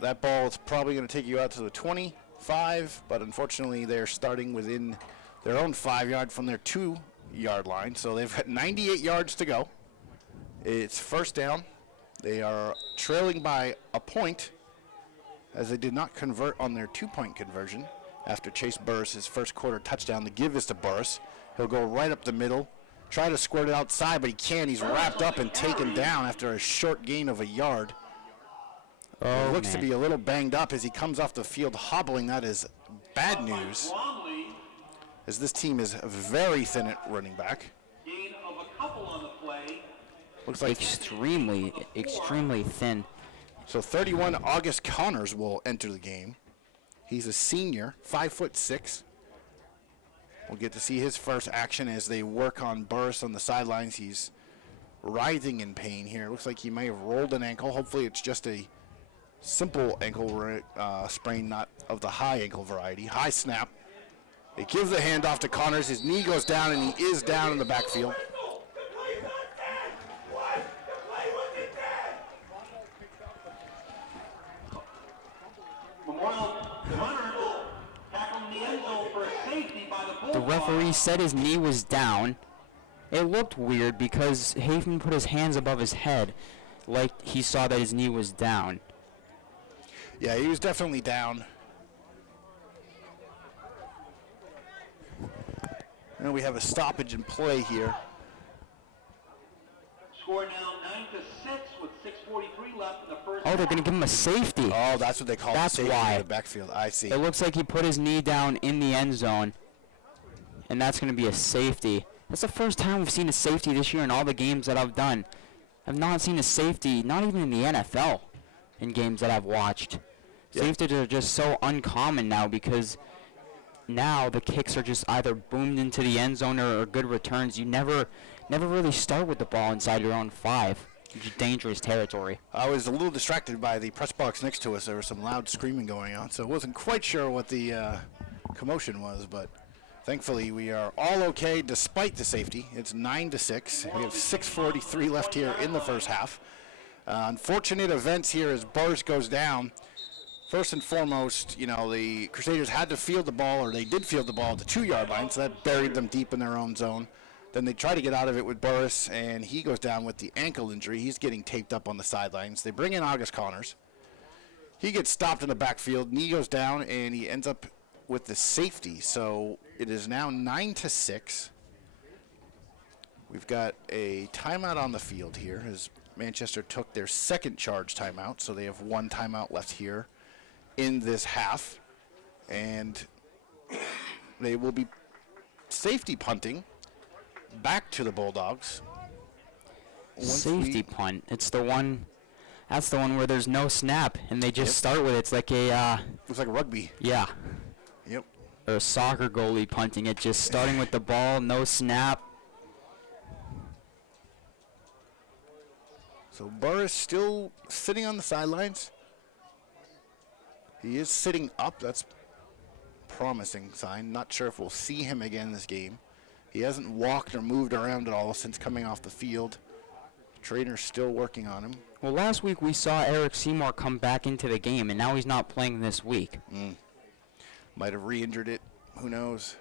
That ball is probably going to take you out to the 25, but unfortunately they're starting within their own 5-yard from their 2-yard line, so they've got 98 yards to go. It's first down. They are trailing by a point as they did not convert on their 2-point conversion after Chase Burris' first quarter touchdown. The give is to Burris. He'll go right up the middle, try to squirt it outside, but he can't. He's wrapped up and taken down after a short gain of a yard. Oh, He looks man. to be a little banged up as he comes off the field hobbling. That is bad news, as this team is very thin at running back. Gain of a couple on the play. Looks like Extremely thin. so. 31 August Connors will enter the game. He's a senior, 5'6". We'll get to see his first action as they work on Burris on the sidelines. He's writhing in pain here. Looks like he may have rolled an ankle. Hopefully it's just a simple ankle sprain, not of the high ankle variety. High snap. They give the handoff to Connors. His knee goes down, and he is down in the backfield. Memorial Hunter tackled in the end zone for a safety by the The Bulldogs. referee said his knee was down. It looked weird because Hafen put his hands above his head like he saw that his knee was down. Yeah, he was definitely down. And we have a stoppage in play here. Score now 9-6 with 6:43 left in the first. Oh, they're going to give him a safety. Oh, that's what they call That's safety why. in the backfield. I see. It looks like he put his knee down in the end zone, and that's going to be a safety. That's the first time we've seen a safety this year in all the games that I've done. I've not seen a safety, not even in the NFL, in games that I've watched. Yeah. Safeties are just so uncommon now because now the kicks are just either boomed into the end zone or good returns. You never really start with the ball inside your own 5. It's dangerous territory. I was a little distracted by the press box next to us. There was some loud screaming going on, so I wasn't quite sure what the commotion was, but thankfully we are all okay despite the safety. It's 9-6. We have 6:43 left here in the first half. Unfortunate events here as Burris goes down. First and foremost, the Crusaders had to field the ball, or they did field the ball at the 2-yard line, so that buried them deep in their own zone. Then they try to get out of it with Burris, and he goes down with the ankle injury. He's getting taped up on the sidelines. They bring in August Connors. He gets stopped in the backfield. Knee goes down, and he ends up with the safety. So it is now 9-6. We've got a timeout on the field here as Manchester took their second charge timeout, so they have one timeout left here in this half, and they will be safety punting back to the Bulldogs. Safety punt. It's the one. That's the one where there's no snap and they just start with it. It's like a Looks like rugby. yeah, Yep. or a soccer goalie punting it, just starting with the ball, no snap. So Burris still sitting on the sidelines. He is sitting up. That's a promising sign. Not sure if we'll see him again this game, He hasn't walked or moved around at all since coming off the field. Trainer's still working on him. Well, last week we saw Eric Seymour come back into the game, and now he's not playing this week. Might have re-injured it. Who knows?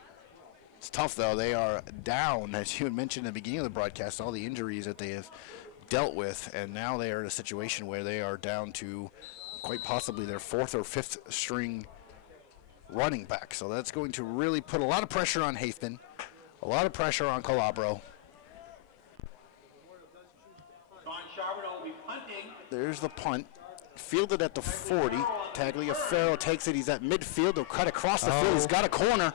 It's tough, though. They are down, as you had mentioned at the beginning of the broadcast, all the injuries that they have dealt with, and now they are in a situation where they are down to quite possibly their 4th or 5th string running back. So that's going to really put a lot of pressure on Haithman, a lot of pressure on Calabro. There's the punt. Fielded at the 40. Tagliaferro takes it. He's at midfield. He'll cut across the field. He's got a corner.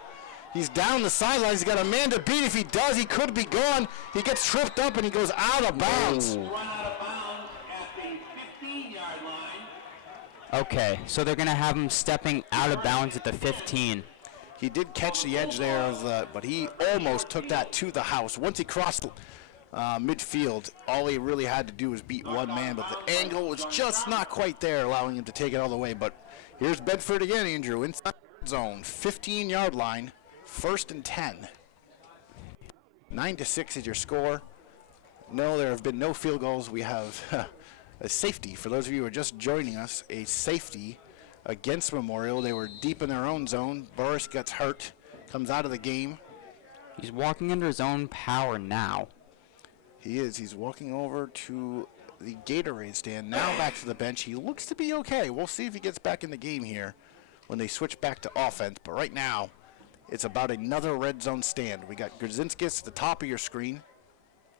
He's down the sidelines. He's got a man to beat. If he does, he could be gone. He gets tripped up and he goes out of bounds. Run out of bounds at the 15-yard line. Okay, so they're going to have him stepping out of bounds at the 15. He did catch the edge there, but he almost took that to the house. Once he crossed midfield, all he really had to do was beat one man, but the angle was just not quite there, allowing him to take it all the way. But here's Bedford again, Andrew, inside zone, 15-yard line, 1st and 10. 9-6 is your score. No, there have been no field goals. We have a safety. For those of you who are just joining us, a safety against Memorial. They were deep in their own zone. Burris gets hurt, comes out of the game. He's walking under his own power now. He is. He's walking over to the Gatorade stand. Now back to the bench. He looks to be okay. We'll see if he gets back in the game here when they switch back to offense. But right now, it's about another red zone stand. We got Grzinskis at the top of your screen.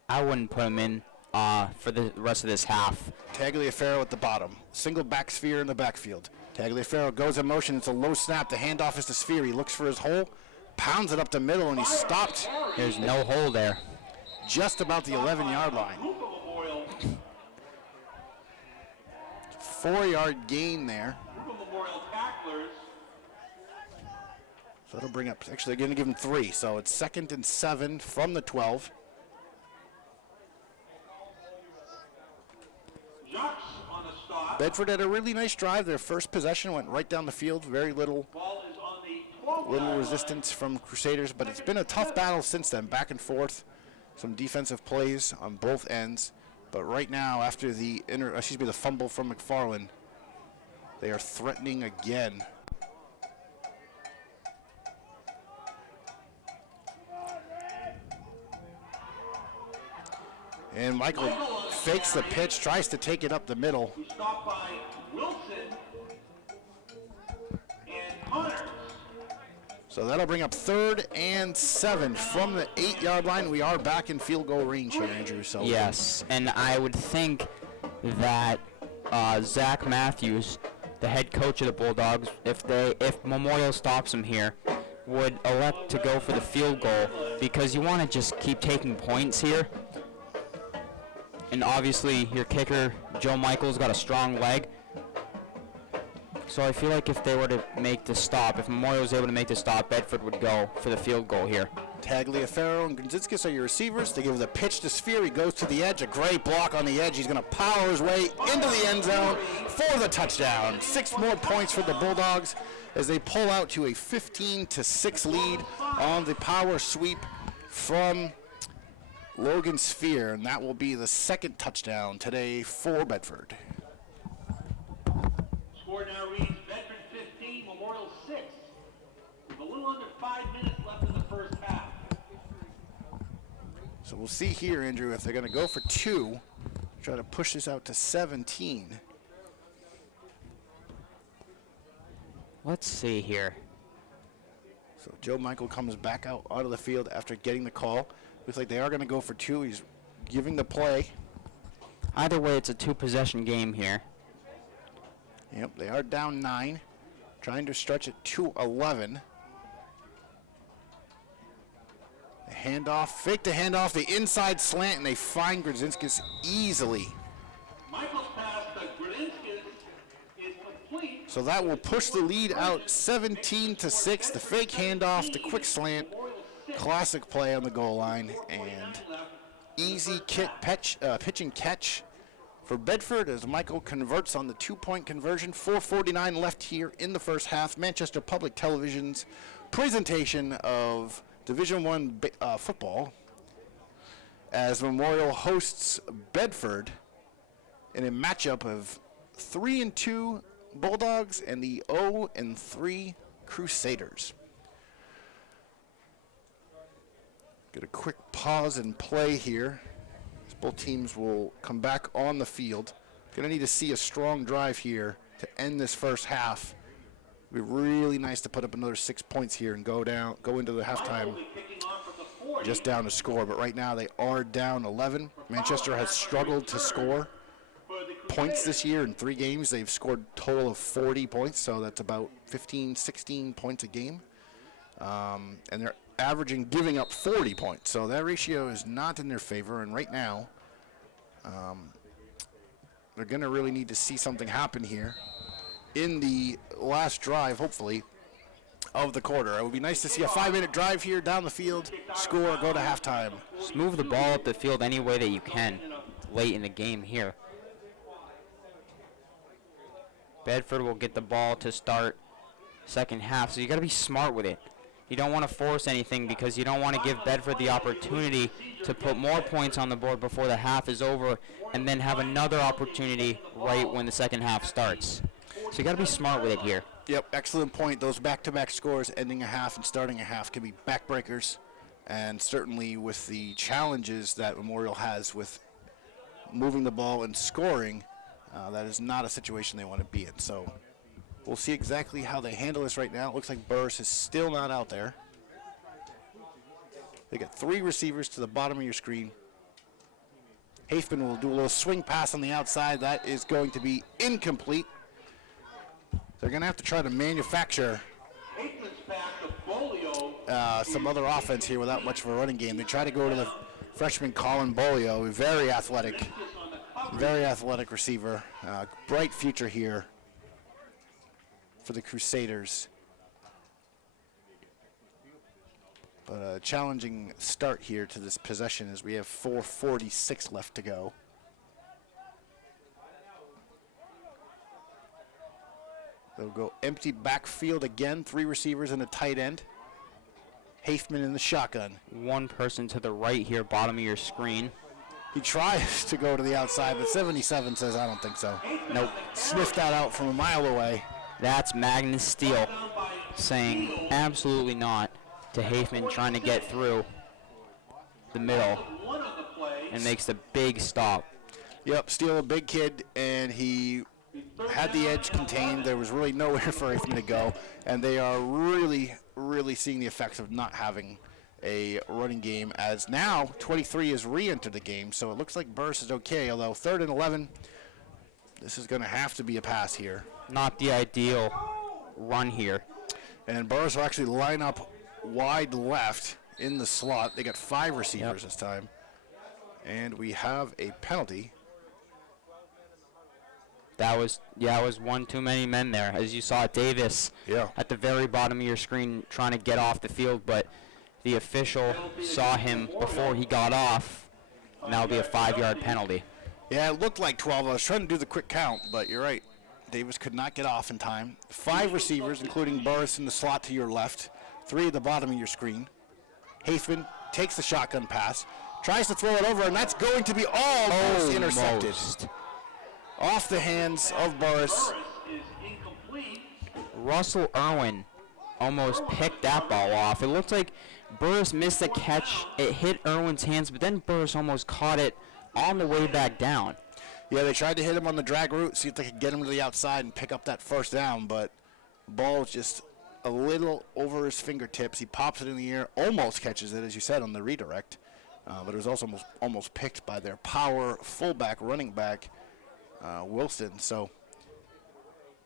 I wouldn't put him in for the rest of this half. Tagliaferro at the bottom. Single back Sphere in the backfield. Tagliaferro goes in motion. It's a low snap. The handoff is to Sphere. He looks for his hole, pounds it up the middle, and he's stopped. There's no hole there. Just about the 11-yard line. 4-yard gain there. So that'll bring up, actually they're going to give him 3. So it's 2nd and 7 from the 12. Bedford had a really nice drive. Their first possession went right down the field. Very little resistance from Crusaders, but it's been a tough battle since then, back and forth. Some defensive plays on both ends, but right now, after the the fumble from McFarland, they are threatening again. And Michael fakes the pitch, tries to take it up the middle. Stopped by Wilson and Connors. So that'll bring up 3rd and 7 from the 8-yard line. We are back in field goal range here, Andrew. So yes, and I would think that Zach Matthews, the head coach of the Bulldogs, if Memorial stops him here, would elect to go for the field goal because you want to just keep taking points here. And obviously your kicker, Joe Michael's got a strong leg. So I feel like if they were to make the stop, if Memorial was able to make the stop, Bedford would go for the field goal here. Tagliaferro and Grzinskis are your receivers. They give the pitch to Sphere. He goes to the edge. A great block on the edge. He's going to power his way into the end zone for the touchdown. 6 more points for the Bulldogs as they pull out to a 15-6 lead on the power sweep from Logan Sphere. And that will be the 2nd touchdown today for Bedford. Score now reads Bedford 15, Memorial 6. With a little under 5 minutes left in the first half. So we'll see here, Andrew, if they're going to go for 2, try to push this out to 17. Let's see here. So Joe Michael comes back out of the field after getting the call. Looks like they are going to go for 2. He's giving the play. Either way, it's a 2-possession game here. Yep, they are down 9, trying to stretch it to 11. The handoff, fake the handoff, the inside slant, and they find Grzinskis easily. Michael's pass to Grzinskis is complete. So that will push the lead out 17-6. The fake handoff, the quick slant, classic play on the goal line, and easy pitch and catch for Bedford as Michael converts on the 2-point conversion. 4:49 left here in the first half. Manchester Public Television's presentation of Division I football as Memorial hosts Bedford in a matchup of 3-2 Bulldogs and the 0-3 Crusaders. Get a quick pause and play here. Both teams will come back on the field. Going to need to see a strong drive here to end this first half. It'd be really nice to put up another 6 points here and go into the halftime just down to score. But right now they are down 11. Manchester has struggled to score points this year in 3 games. They've scored a total of 40 points, so that's about 15, 16 points a game. And they're averaging giving up 40 points, so that ratio is not in their favor. And right now, they're going to really need to see something happen here in the last drive, hopefully, of the quarter. It would be nice to see a 5-minute drive here down the field, score, go to halftime. Just move the ball up the field any way that you can late in the game here. Bedford will get the ball to start second half, so you got to be smart with it. You don't want to force anything because you don't want to give Bedford the opportunity to put more points on the board before the half is over and then have another opportunity right when the second half starts. So you got to be smart with it here. Yep, excellent point. Those back-to-back scores, ending a half and starting a half, can be backbreakers. And certainly with the challenges that Memorial has with moving the ball and scoring, that is not a situation they want to be in. So we'll see exactly how they handle this right now. It looks like Burris is still not out there. They got 3 receivers to the bottom of your screen. Hafman will do a little swing pass on the outside. That is going to be incomplete. They're going to have to try to manufacture some other offense here without much of a running game. They try to go to the freshman Colin Bolio, a very athletic receiver. Bright future here for the Crusaders. But a challenging start here to this possession as we have 4:46 left to go. They'll go empty backfield again, 3 receivers and a tight end. Hafman in the shotgun. One person to the right here, bottom of your screen. He tries to go to the outside, but 77 says, I don't think so. Nope. Sniffed that out from a mile away. That's Magnus Steele saying absolutely not to Hafman, trying to get through the middle and makes the big stop. Yep, Steele, a big kid, and he had the edge contained. There was really nowhere for Hafman to go, and they are really, really seeing the effects of not having a running game, as now 23 has re-entered the game, so it looks like Burris is okay, although 3rd and 11, this is going to have to be a pass here. Not the ideal run here. And Burris will actually line up wide left in the slot. They got 5 receivers this time, and we have a penalty. That was one too many men there. As you saw, Davis at the very bottom of your screen trying to get off the field, but the official saw him before he got off, and that'll be a 5-yard penalty. Yeah, it looked like 12. I was trying to do the quick count, but you're right. Davis could not get off in time. 5 receivers, including Burris in the slot to your left, 3 at the bottom of your screen. Hafman takes the shotgun pass, tries to throw it over, and that's going to be almost intercepted. Off the hands of Burris. Russell Irwin almost picked that ball off. It looked like Burris missed the catch. It hit Irwin's hands, but then Burris almost caught it on the way back down. Yeah, they tried to hit him on the drag route, see if they could get him to the outside and pick up that first down, but the ball was just a little over his fingertips. He pops it in the air, almost catches it, as you said, on the redirect. But it was also almost picked by their power fullback, running back, Wilson. So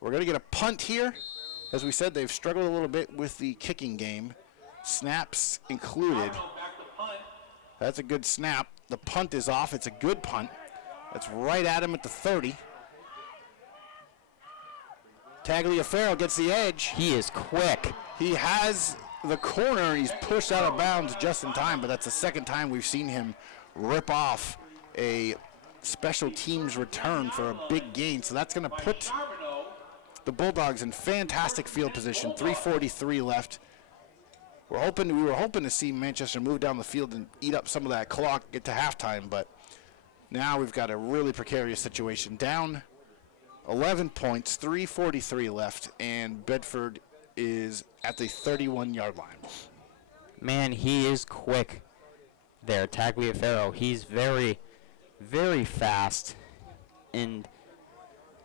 we're going to get a punt here. As we said, they've struggled a little bit with the kicking game. Snaps included. That's a good snap. The punt is off. It's a good punt. That's right at him at the 30. Tagliaferro gets the edge. He is quick. He has the corner. He's pushed out of bounds just in time, but that's the second time we've seen him rip off a special teams return for a big gain. So that's going to put the Bulldogs in fantastic field position. 3:43 left. we were hoping to see Manchester move down the field and eat up some of that clock, get to halftime, but now we've got a really precarious situation. Down 11 points, 3:43 left, and Bedford is at the 31-yard line. Man, he is quick there, Tagliaferro. He's very, very fast. And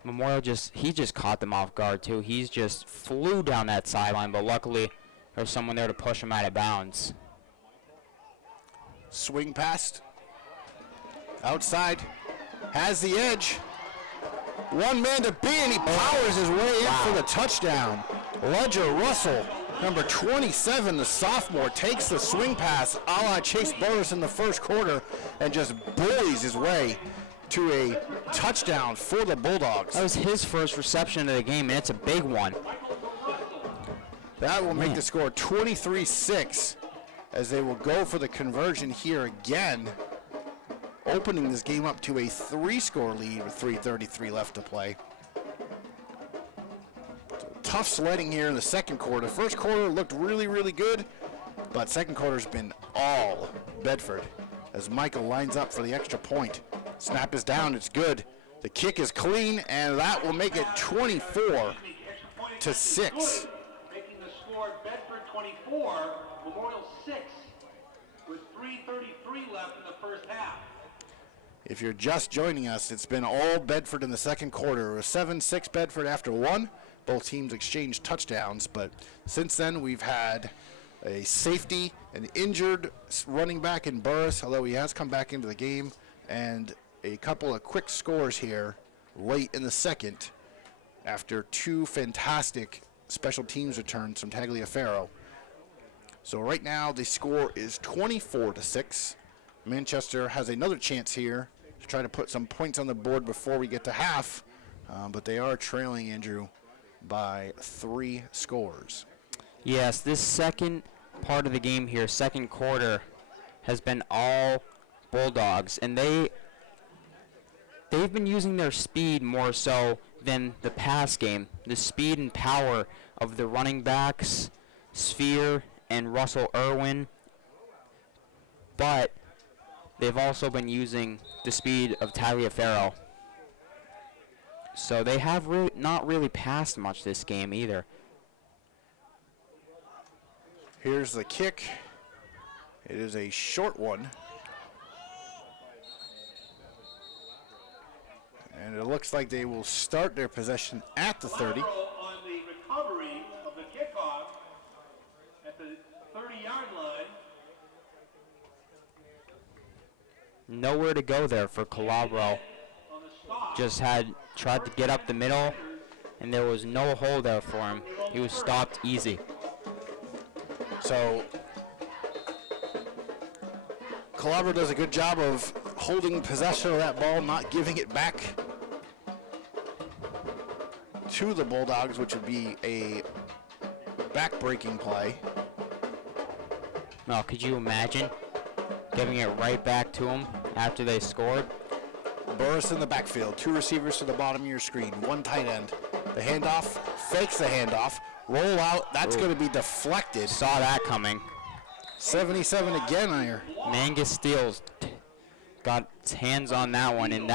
Memorial he just caught them off guard, too. He's just flew down that sideline, but luckily there's someone there to push him out of bounds. Swing past. Outside. Has the edge. One man to beat, and he powers his way in for the touchdown. Ledger Russell, number 27, the sophomore, takes the swing pass a la Chase Burris in the first quarter and just bullies his way to a touchdown for the Bulldogs. That was his first reception of the game, and it's a big one. That will make the score 23-6 as they will go for the conversion here again, opening this game up to a 3-score lead with 3:33 left to play. So tough sledding here in the second quarter. First quarter looked really, really good, but second quarter's been all Bedford as Michael lines up for the extra point. Snap is down, it's good. The kick is clean, and that will make it 24-6. Making the score Bedford 24, Memorial 6, with 3:33 left in the first half. If you're just joining us, it's been all Bedford in the second quarter. It was 7-6 Bedford after one. Both teams exchanged touchdowns, but since then we've had a safety, an injured running back in Burris, although he has come back into the game, and a couple of quick scores here late in the second after two fantastic special teams returns from Tagliaferro. So right now the score is 24-6. Manchester has another chance here to try to put some points on the board before we get to half, but they are trailing, Andrew, by 3 scores. Yes, this second part of the game here, second quarter, has been all Bulldogs, and they've been using their speed more so than the pass game. The speed and power of the running backs, Sphere and Russell Irwin, but they've also been using the speed of Tagliaferro. So they have not really passed much this game either. Here's the kick. It is a short one. And it looks like they will start their possession at the 30. On the recovery of the kickoff at the 30-yard line. Nowhere to go there for Calabro. Just tried to get up the middle, and there was no hole there for him. He was stopped easy. So Calabro does a good job of holding possession of that ball, not giving it back to the Bulldogs, which would be a back-breaking play. Now, could you imagine giving it right back to him after they scored? Burris in the backfield, 2 receivers to the bottom of your screen, 1 tight end. The handoff, fakes the handoff, roll out, that's going to be deflected. Saw that coming. 77 again here. Mangus Steele's got his hands on that one, and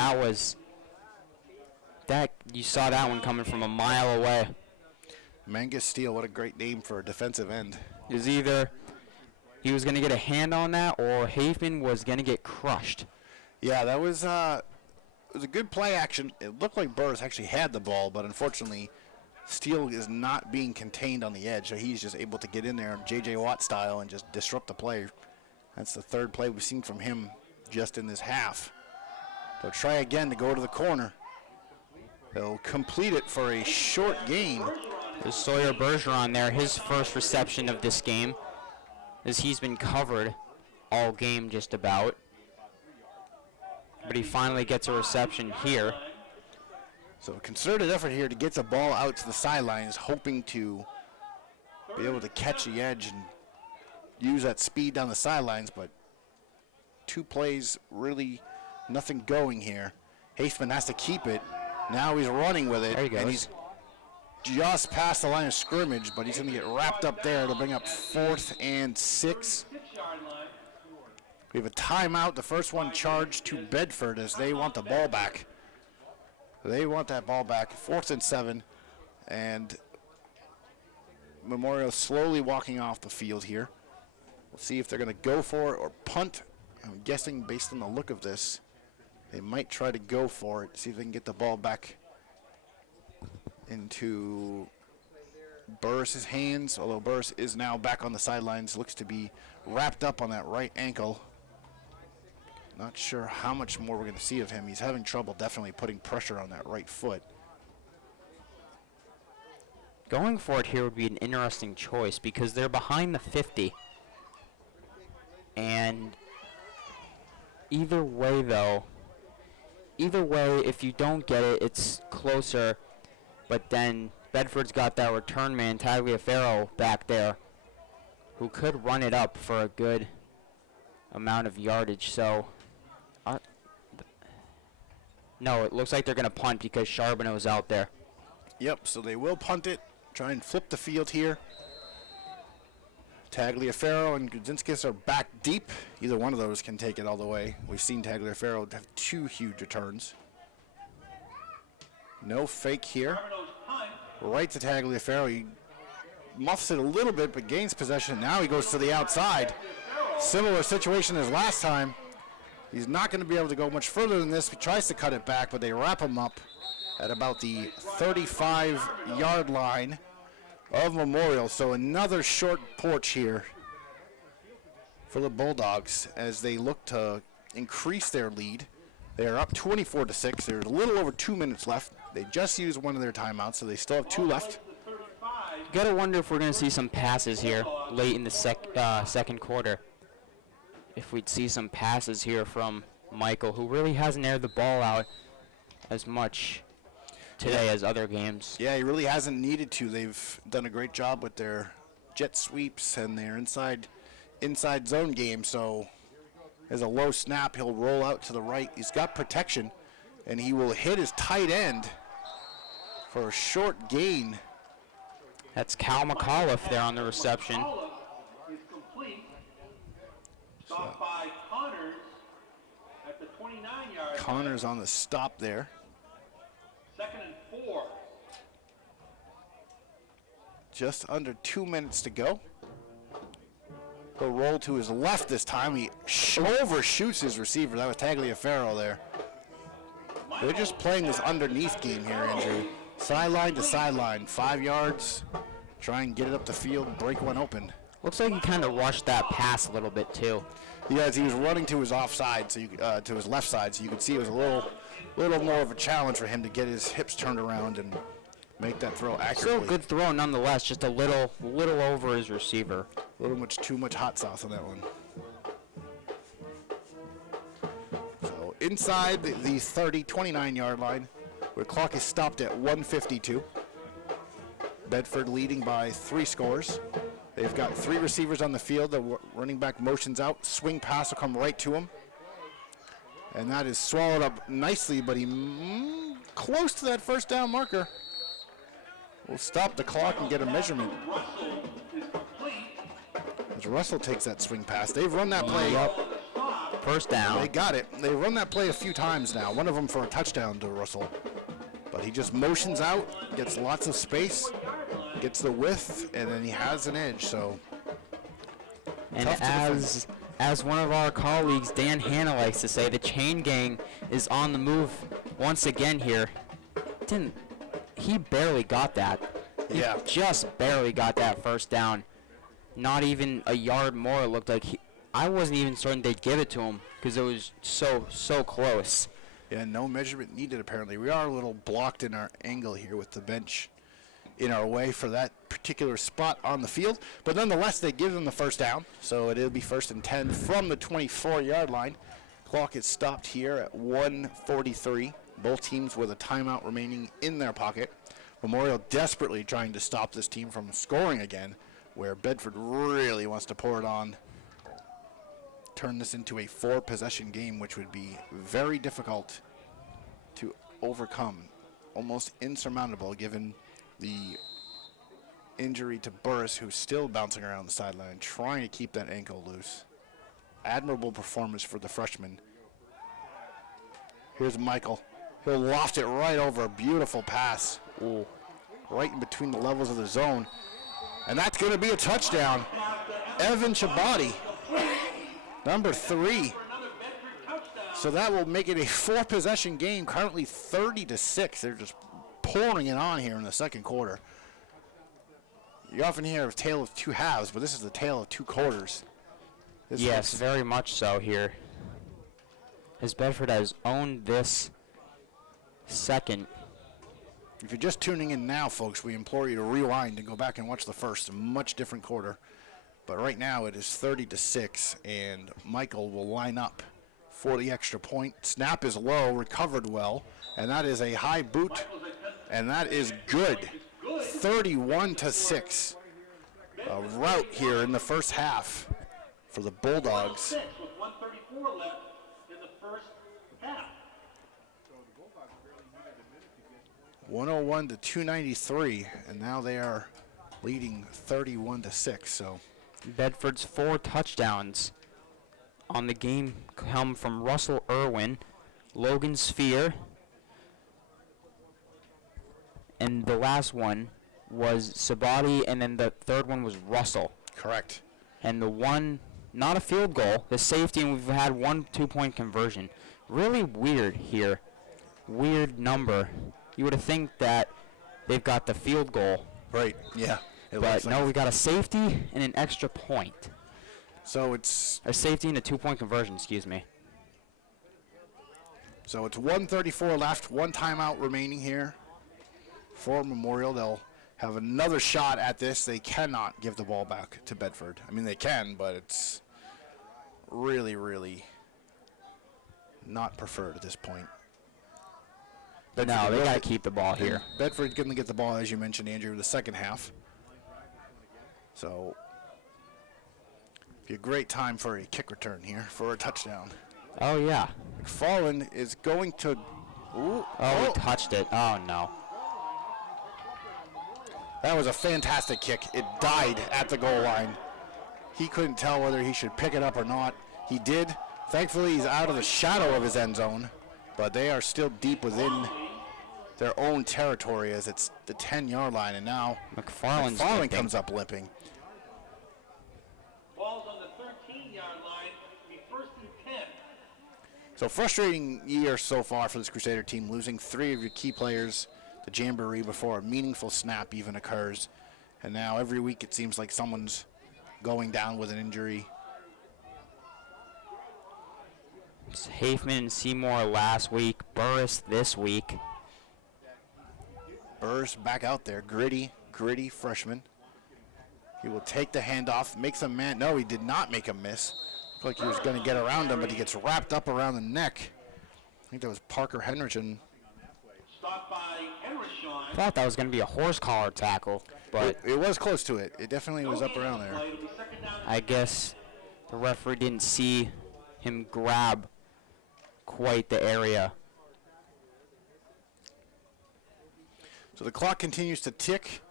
you saw that one coming from a mile away. Mangus Steele, what a great name for a defensive end. It was either he was going to get a hand on that or Hafen was going to get crushed. Yeah, that was it was a good play action. It looked like Burris actually had the ball, but unfortunately Steele is not being contained on the edge, so he's just able to get in there J.J. Watt style and just disrupt the play. That's the third play we've seen from him just in this half. They'll try again to go to the corner. They'll complete it for a short gain. There's Sawyer Bergeron there, his first reception of this game, as he's been covered all game just about. But he finally gets a reception here. So a concerted effort here to get the ball out to the sidelines, hoping to be able to catch the edge and use that speed down the sidelines, but 2 plays, really nothing going here. Haseman has to keep it. Now he's running with it. There he goes. And he's just past the line of scrimmage, but he's going to get wrapped up there. It'll bring up 4th and 6. We have a timeout. The first one charged to Bedford as they want the ball back. They want that ball back. 4th and 7. And Memorial slowly walking off the field here. We'll see if they're going to go for it or punt. I'm guessing based on the look of this, they might try to go for it, see if they can get the ball back into Burris's hands, although Burris is now back on the sidelines, looks to be wrapped up on that right ankle. Not sure how much more we're going to see of him. He's having trouble definitely putting pressure on that right foot. Going for it here would be an interesting choice because they're behind the 50. And either way, if you don't get it, it's closer. But then Bedford's got that return man, Tagliaferro, back there, who could run it up for a good amount of yardage. So, no, it looks like they're going to punt because Charbonneau's out there. Yep, so they will punt it, try and flip the field here. Tagliaferro and Gudzinskis are back deep. Either one of those can take it all the way. We've seen Tagliaferro have 2 huge returns. No fake here. Right to Tagliaferro. He muffs it a little bit, but gains possession. Now he goes to the outside. Similar situation as last time. He's not going to be able to go much further than this. He tries to cut it back, but they wrap him up at about the 35-yard line of Memorial. So another short porch here for the Bulldogs as they look to increase their lead. They are up 24-6. There's a little over 2 minutes left. They just used one of their timeouts, so they still have 2 left. Gotta wonder if we're gonna see some passes here late in the second quarter. If we'd see some passes here from Michael, who really hasn't aired the ball out as much today as other games. Yeah, he really hasn't needed to. They've done a great job with their jet sweeps and their inside zone game. So as a low snap, he'll roll out to the right. He's got protection, and he will hit his tight end for a short gain. That's Cal McAuliffe there on the reception. Is complete. Stop by Connors at the 29-yard line. Connors on the stop there. 2nd and 4. Just under 2 minutes to go. He'll roll to his left this time. He overshoots his receiver. That was Tagliaferro there. They're just playing this underneath game here, Andrew. Sideline to sideline, 5 yards. Try and get it up the field, break one open. Looks like he kind of rushed that pass a little bit too. Yes, he was running to his offside, so to his left side, so you could see it was a little more of a challenge for him to get his hips turned around and make that throw accurately. Still a good throw nonetheless, just a little over his receiver. A little too much hot sauce on that one. So inside the 29-yard line, where the clock is stopped at 1:52. Bedford leading by 3 scores. They've got 3 receivers on the field. The running back motions out. Swing pass will come right to him. And that is swallowed up nicely, but he close to that first down marker. We'll stop the clock and get a measurement. As Russell takes that swing pass. They've run that play. First down. They got it. They run that play a few times now. One of them for a touchdown to Russell. But he just motions out, gets lots of space, gets the width, and then he has an edge. So, and as one of our colleagues, Dan Hanna, likes to say, the chain gang is on the move once again here. He barely got that. Yeah. He just barely got that first down. Not even a yard more. It looked like I wasn't even certain they'd give it to him because it was so close. Yeah, no measurement needed apparently. We are a little blocked in our angle here with the bench in our way for that particular spot on the field. But nonetheless, they give them the first down. So it'll be 1st and 10 from the 24-yard line. Clock is stopped here at 1:43. Both teams with a timeout remaining in their pocket. Memorial desperately trying to stop this team from scoring again, where Bedford really wants to pour it on. Turn this into a 4-possession game, which would be very difficult to overcome, almost insurmountable given the injury to Burris, who's still bouncing around the sideline, trying to keep that ankle loose. Admirable performance for the freshman. Here's Michael. He'll loft it right over. A beautiful pass. Ooh. Right in between the levels of the zone. And that's going to be a touchdown. Evan Chabadi, number 3. So that will make it a 4-possession game, currently 30-6. They're just pouring it on here in the second quarter. You often hear of tale of two halves, but this is the tale of two quarters. Yes, very much so here. As Bedford has owned this second. If you're just tuning in now, folks, we implore you to rewind and go back and watch the first. A much different quarter. But right now it is 30-6, and Michael will line up for the extra point. Snap is low, recovered well, and that is a high boot, and that is good. 31-6. A rout here in the first half for the Bulldogs. With 1:34 left in the first half. 101-293, and now they are leading 31-6. So Bedford's 4 touchdowns on the game come from Russell Irwin, Logan Sphere, and the last one was Sabati, and then the third one was Russell. correct. And the one, not a field goal, the safety, and we've had 1 2-point conversion. Really weird here. Weird number. You would have think that they've got the field goal, Right. Yeah. but no, we got a safety and an extra point. So it's A safety and a 2-point conversion, excuse me. 1:34 left. 1 timeout remaining here for Memorial. They'll have another shot at this. They cannot give the ball back to Bedford. I mean, they can, but it's really, really not preferred at this point. But no, they got to keep the ball here. Bedford's going to get the ball, as you mentioned, Andrew, the second half. So, be a great time for a kick return here for a touchdown. Oh, yeah. McFarland is going to... Ooh, Oh, we touched it. Oh, no. That was a fantastic kick. It died at the goal line. He couldn't tell whether he should pick it up or not. He did. Thankfully, he's out of the shadow of his end zone, but they are still deep within their own territory as it's the 10-yard line, and now McFarland comes up limping. Ball's on the 13-yard line. Be first and 10. So frustrating year so far for this Crusader team, losing 3 of your key players to Jamboree before a meaningful snap even occurs. And now every week it seems like someone's going down with an injury. It's Hafman and Seymour last week. Burris this week. Burris back out there, gritty freshman. He will take the handoff, makes a man. No, he did not make a miss. Looked like he was going to get around him, but he gets wrapped up around the neck. I think that was Parker Henderson. Stopped by Henderson. I thought that was going to be a horse collar tackle, but It was close to it. It definitely was up around there. I guess the referee didn't see him grab quite the area. So the clock continues to tick.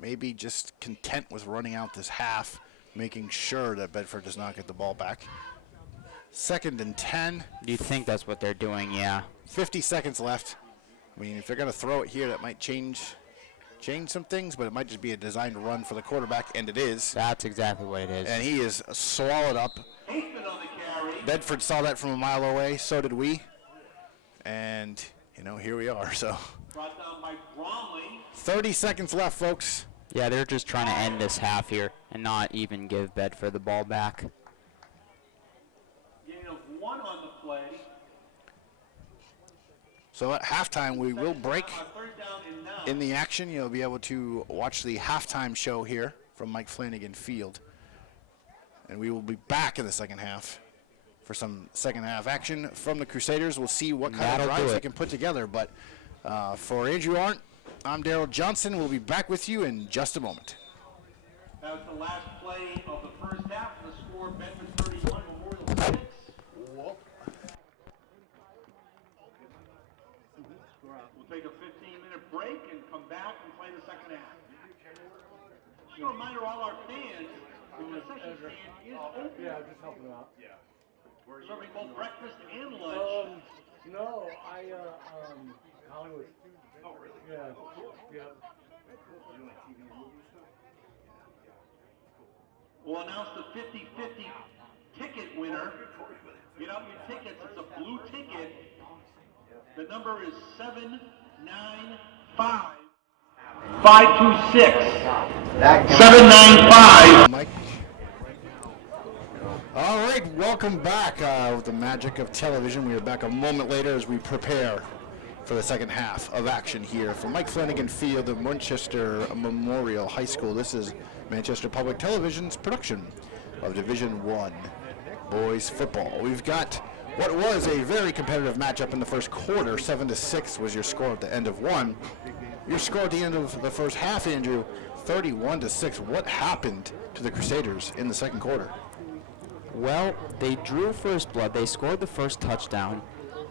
Maybe just content with running out this half, making sure that Bedford does not get the ball back. 2nd and 10. You'd think that's what they're doing, yeah. 50 seconds left. I mean, if they're going to throw it here, that might change some things, but it might just be a designed run for the quarterback, and it is. That's exactly what it is. And he is swallowed up. Hafman on the carry. Bedford saw that from a mile away. So did we. And, here we are. So Brought down by Bromley. 30 seconds left, folks. Yeah, they're just trying to end this half here and not even give Bedford the ball back. Gain of 1 on the play. So at halftime, we will break Third down and 9. in the action. You'll be able to watch the halftime show here from Mike Flanagan Field. And we will be back in the second half for some second half action from the Crusaders. We'll see what kind That'll of drives do they it. can put together. But for Andrew Arndt, I'm Daryl Johnson. We'll be back with you in just a moment. That was the last play of the first half. The score, Bedford 31, Memorial 6. We'll take a 15-minute break and come back and play Just a reminder, all our fans, the concession stand is open. Yeah, just helping them out. Serving both breakfast and lunch. No, Hollywood. Oh, really? Yeah. Yeah. We'll announce the 50-50 ticket winner. Get out your tickets. It's a blue ticket. The number is 795-526. 795. Mike. All right, welcome back with the magic of television. We are back a moment later as we prepare for the second half of action here from Mike Flanagan Field of Manchester Memorial High School. This is Manchester Public Television's production of Division I boys football. We've got what was a very competitive matchup in the first quarter. 7-6 was your score at the end of one. Your score at the end of the first half, Andrew, 31-6. What happened to the Crusaders in the second quarter? Well, they drew first blood. They scored the first touchdown,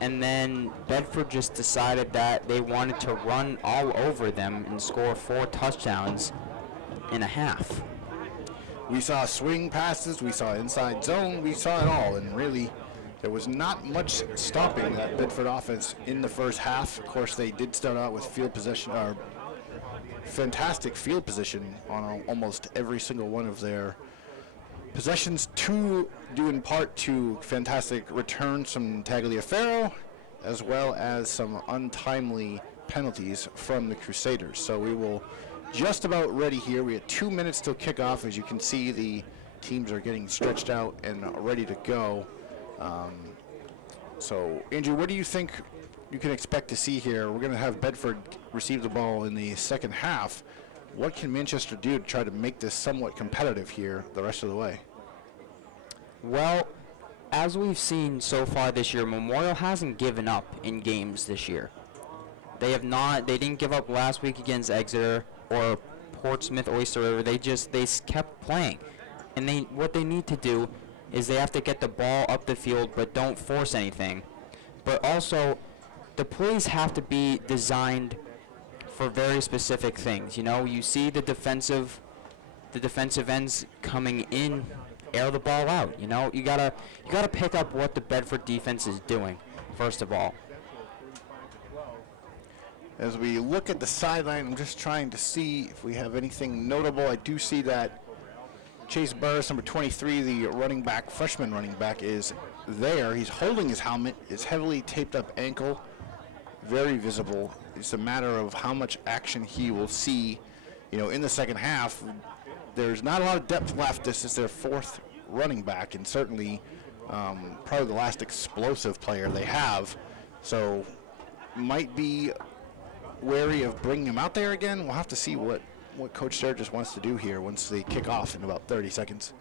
and then Bedford just decided that they wanted to run all over them and score 4 touchdowns in a half. We saw swing passes, we saw inside zone, we saw it all, and really there was not much stopping that Bedford offense in the first half. Of course, they did start out with field possession, or fantastic field position on almost every single one of their possessions, due in part to fantastic returns from Tagliaferro, as well as some untimely penalties from the Crusaders. So we will just about ready here. We have 2 minutes till kickoff. As you can see, the teams are getting stretched out and ready to go. So, Andrew, what do you think you can expect to see here? We're going to have Bedford receive the ball in the second half. What can Manchester do to try to make this somewhat competitive here the rest of the way? Well, as we've seen so far this year, Memorial hasn't given up in games this year. They didn't give up last week against Exeter or Portsmouth Oyster River. They kept playing. And what they need to do is they have to get the ball up the field, but don't force anything. But also, the plays have to be designed for very specific things. You know, you see the defensive ends coming in, air the ball out. You know, you gotta pick up what the Bedford defense is doing, first of all. As we look at the sideline, I'm just trying to see if we have anything notable. I do see that Chase Burris, number 23, the freshman running back, is there. He's holding his helmet, his heavily taped up ankle, very visible. It's a matter of how much action he will see, in the second half. There's not a lot of depth left. This is their 4th running back, and certainly probably the last explosive player they have. So might be wary of bringing him out there again. We'll have to see what Coach Sturgis wants to do here once they kick off in about 30 seconds.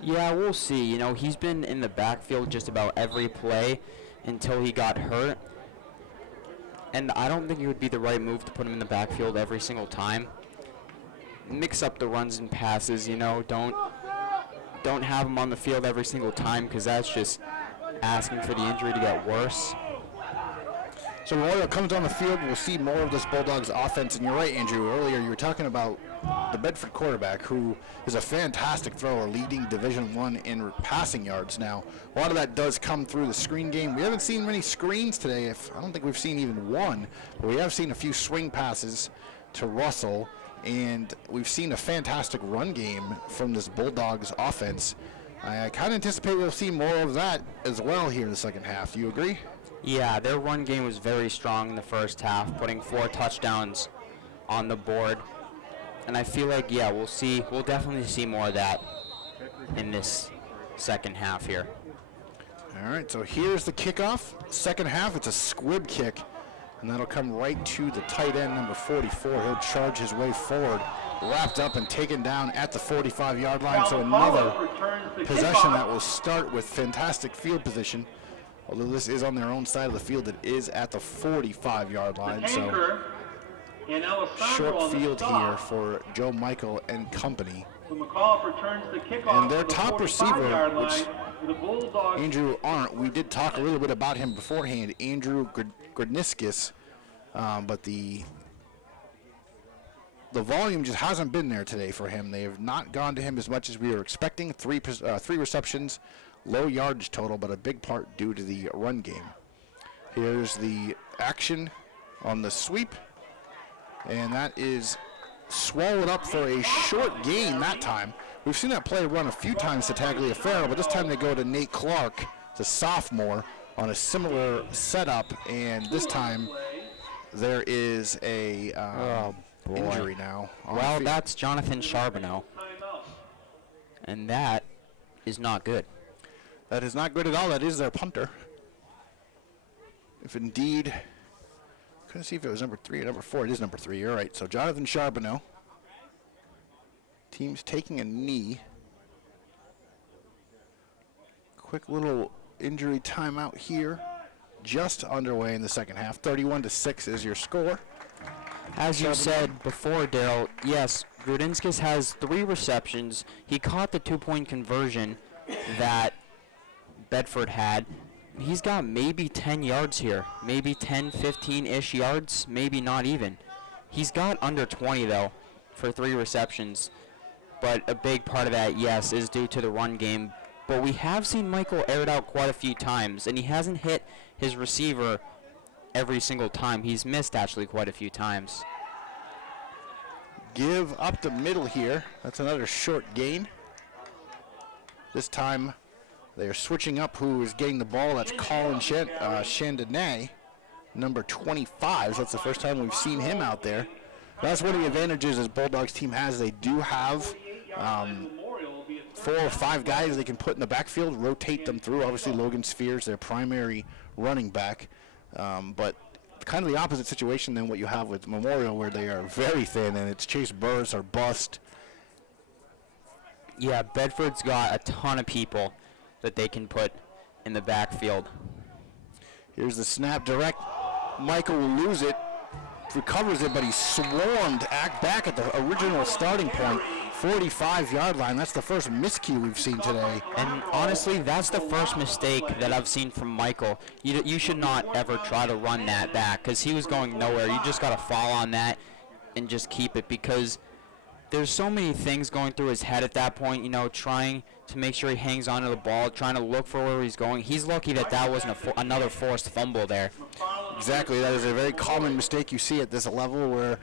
Yeah, we'll see. He's been in the backfield just about every play until he got hurt. And I don't think it would be the right move to put him in the backfield every single time. Mix up the runs and passes, don't have him on the field every single time, because that's just asking for the injury to get worse. So Memorial comes on the field, we'll see more of this Bulldogs offense. And you're right, Andrew, earlier you were talking about the Bedford quarterback, who is a fantastic thrower, leading Division I in passing yards now. A lot of that does come through the screen game. We haven't seen many screens today. I don't think we've seen even one, but we have seen a few swing passes to Russell, and we've seen a fantastic run game from this Bulldogs offense. I kind of anticipate we'll see more of that as well here in the second half. Do you agree? Yeah, their run game was very strong in the first half, putting 4 touchdowns on the board. And I feel like, we'll definitely see more of that in this second half here. All right, so here's the kickoff. Second half, it's a squib kick, and that'll come right to the tight end, number 44. He'll charge his way forward, wrapped up and taken down at the 45-yard line. So another possession that will start with fantastic field position. Although this is on their own side of the field, it is at the 45-yard line. So short field here for Joe Michael and company. And their top receiver, which Andrew Arndt, we did talk a little bit about him beforehand, Andrew Grodniskis, but the the volume just hasn't been there today for him. They have not gone to him as much as we were expecting. Three receptions, low yardage total, but a big part due to the run game. Here's the action on the sweep, and that is swallowed up for a short gain that time. We've seen that play run a few times to Tagliaferro, but this time they go to Nate Clark, the sophomore, on a similar setup, and this time there is a injury now. Well, that's Jonathan Charbonneau, and that is not good. That is not good at all. That is their punter. If indeed, couldn't see if it was number 3 or number 4. It is number 3. You're right. So Jonathan Charbonneau. Team's taking a knee. Quick little injury timeout here. Just underway in the second half. 31-6 is your score. As you said before, Daryl, yes, Grudinskis has 3 receptions. He caught the 2-point conversion that Bedford had. He's got maybe 10 yards here, maybe 10, 15-ish yards, maybe not even. He's got under 20, though, for 3 receptions. But a big part of that, yes, is due to the run game. But we have seen Michael air it out quite a few times, and he hasn't hit his receiver every single time. He's missed, actually, quite a few times. Give up the middle here. That's another short gain. This time they are switching up who is getting the ball. That's Colin Chandonnet, number 25. So that's the first time we've seen him out there. That's one of the advantages this Bulldogs team has. They do have 4 or 5 guys they can put in the backfield, rotate them through. Obviously, Logan Sphere's their primary running back. But kind of the opposite situation than what you have with Memorial, where they are very thin, and it's Chase Burrs or bust. Yeah, Bedford's got a ton of people that they can put in the backfield. Here's the snap direct. Michael will lose it, recovers it, but he's swarmed back at the original starting point, 45-yard line. That's the first miscue we've seen today. And honestly, that's the first mistake that I've seen from Michael. You should not ever try to run that back, because he was going nowhere. You just got to fall on that and just keep it, because there's so many things going through his head at that point, trying to make sure he hangs onto the ball, trying to look for where he's going. He's lucky that wasn't another forced fumble there. Exactly. That is a very common mistake you see at this level, where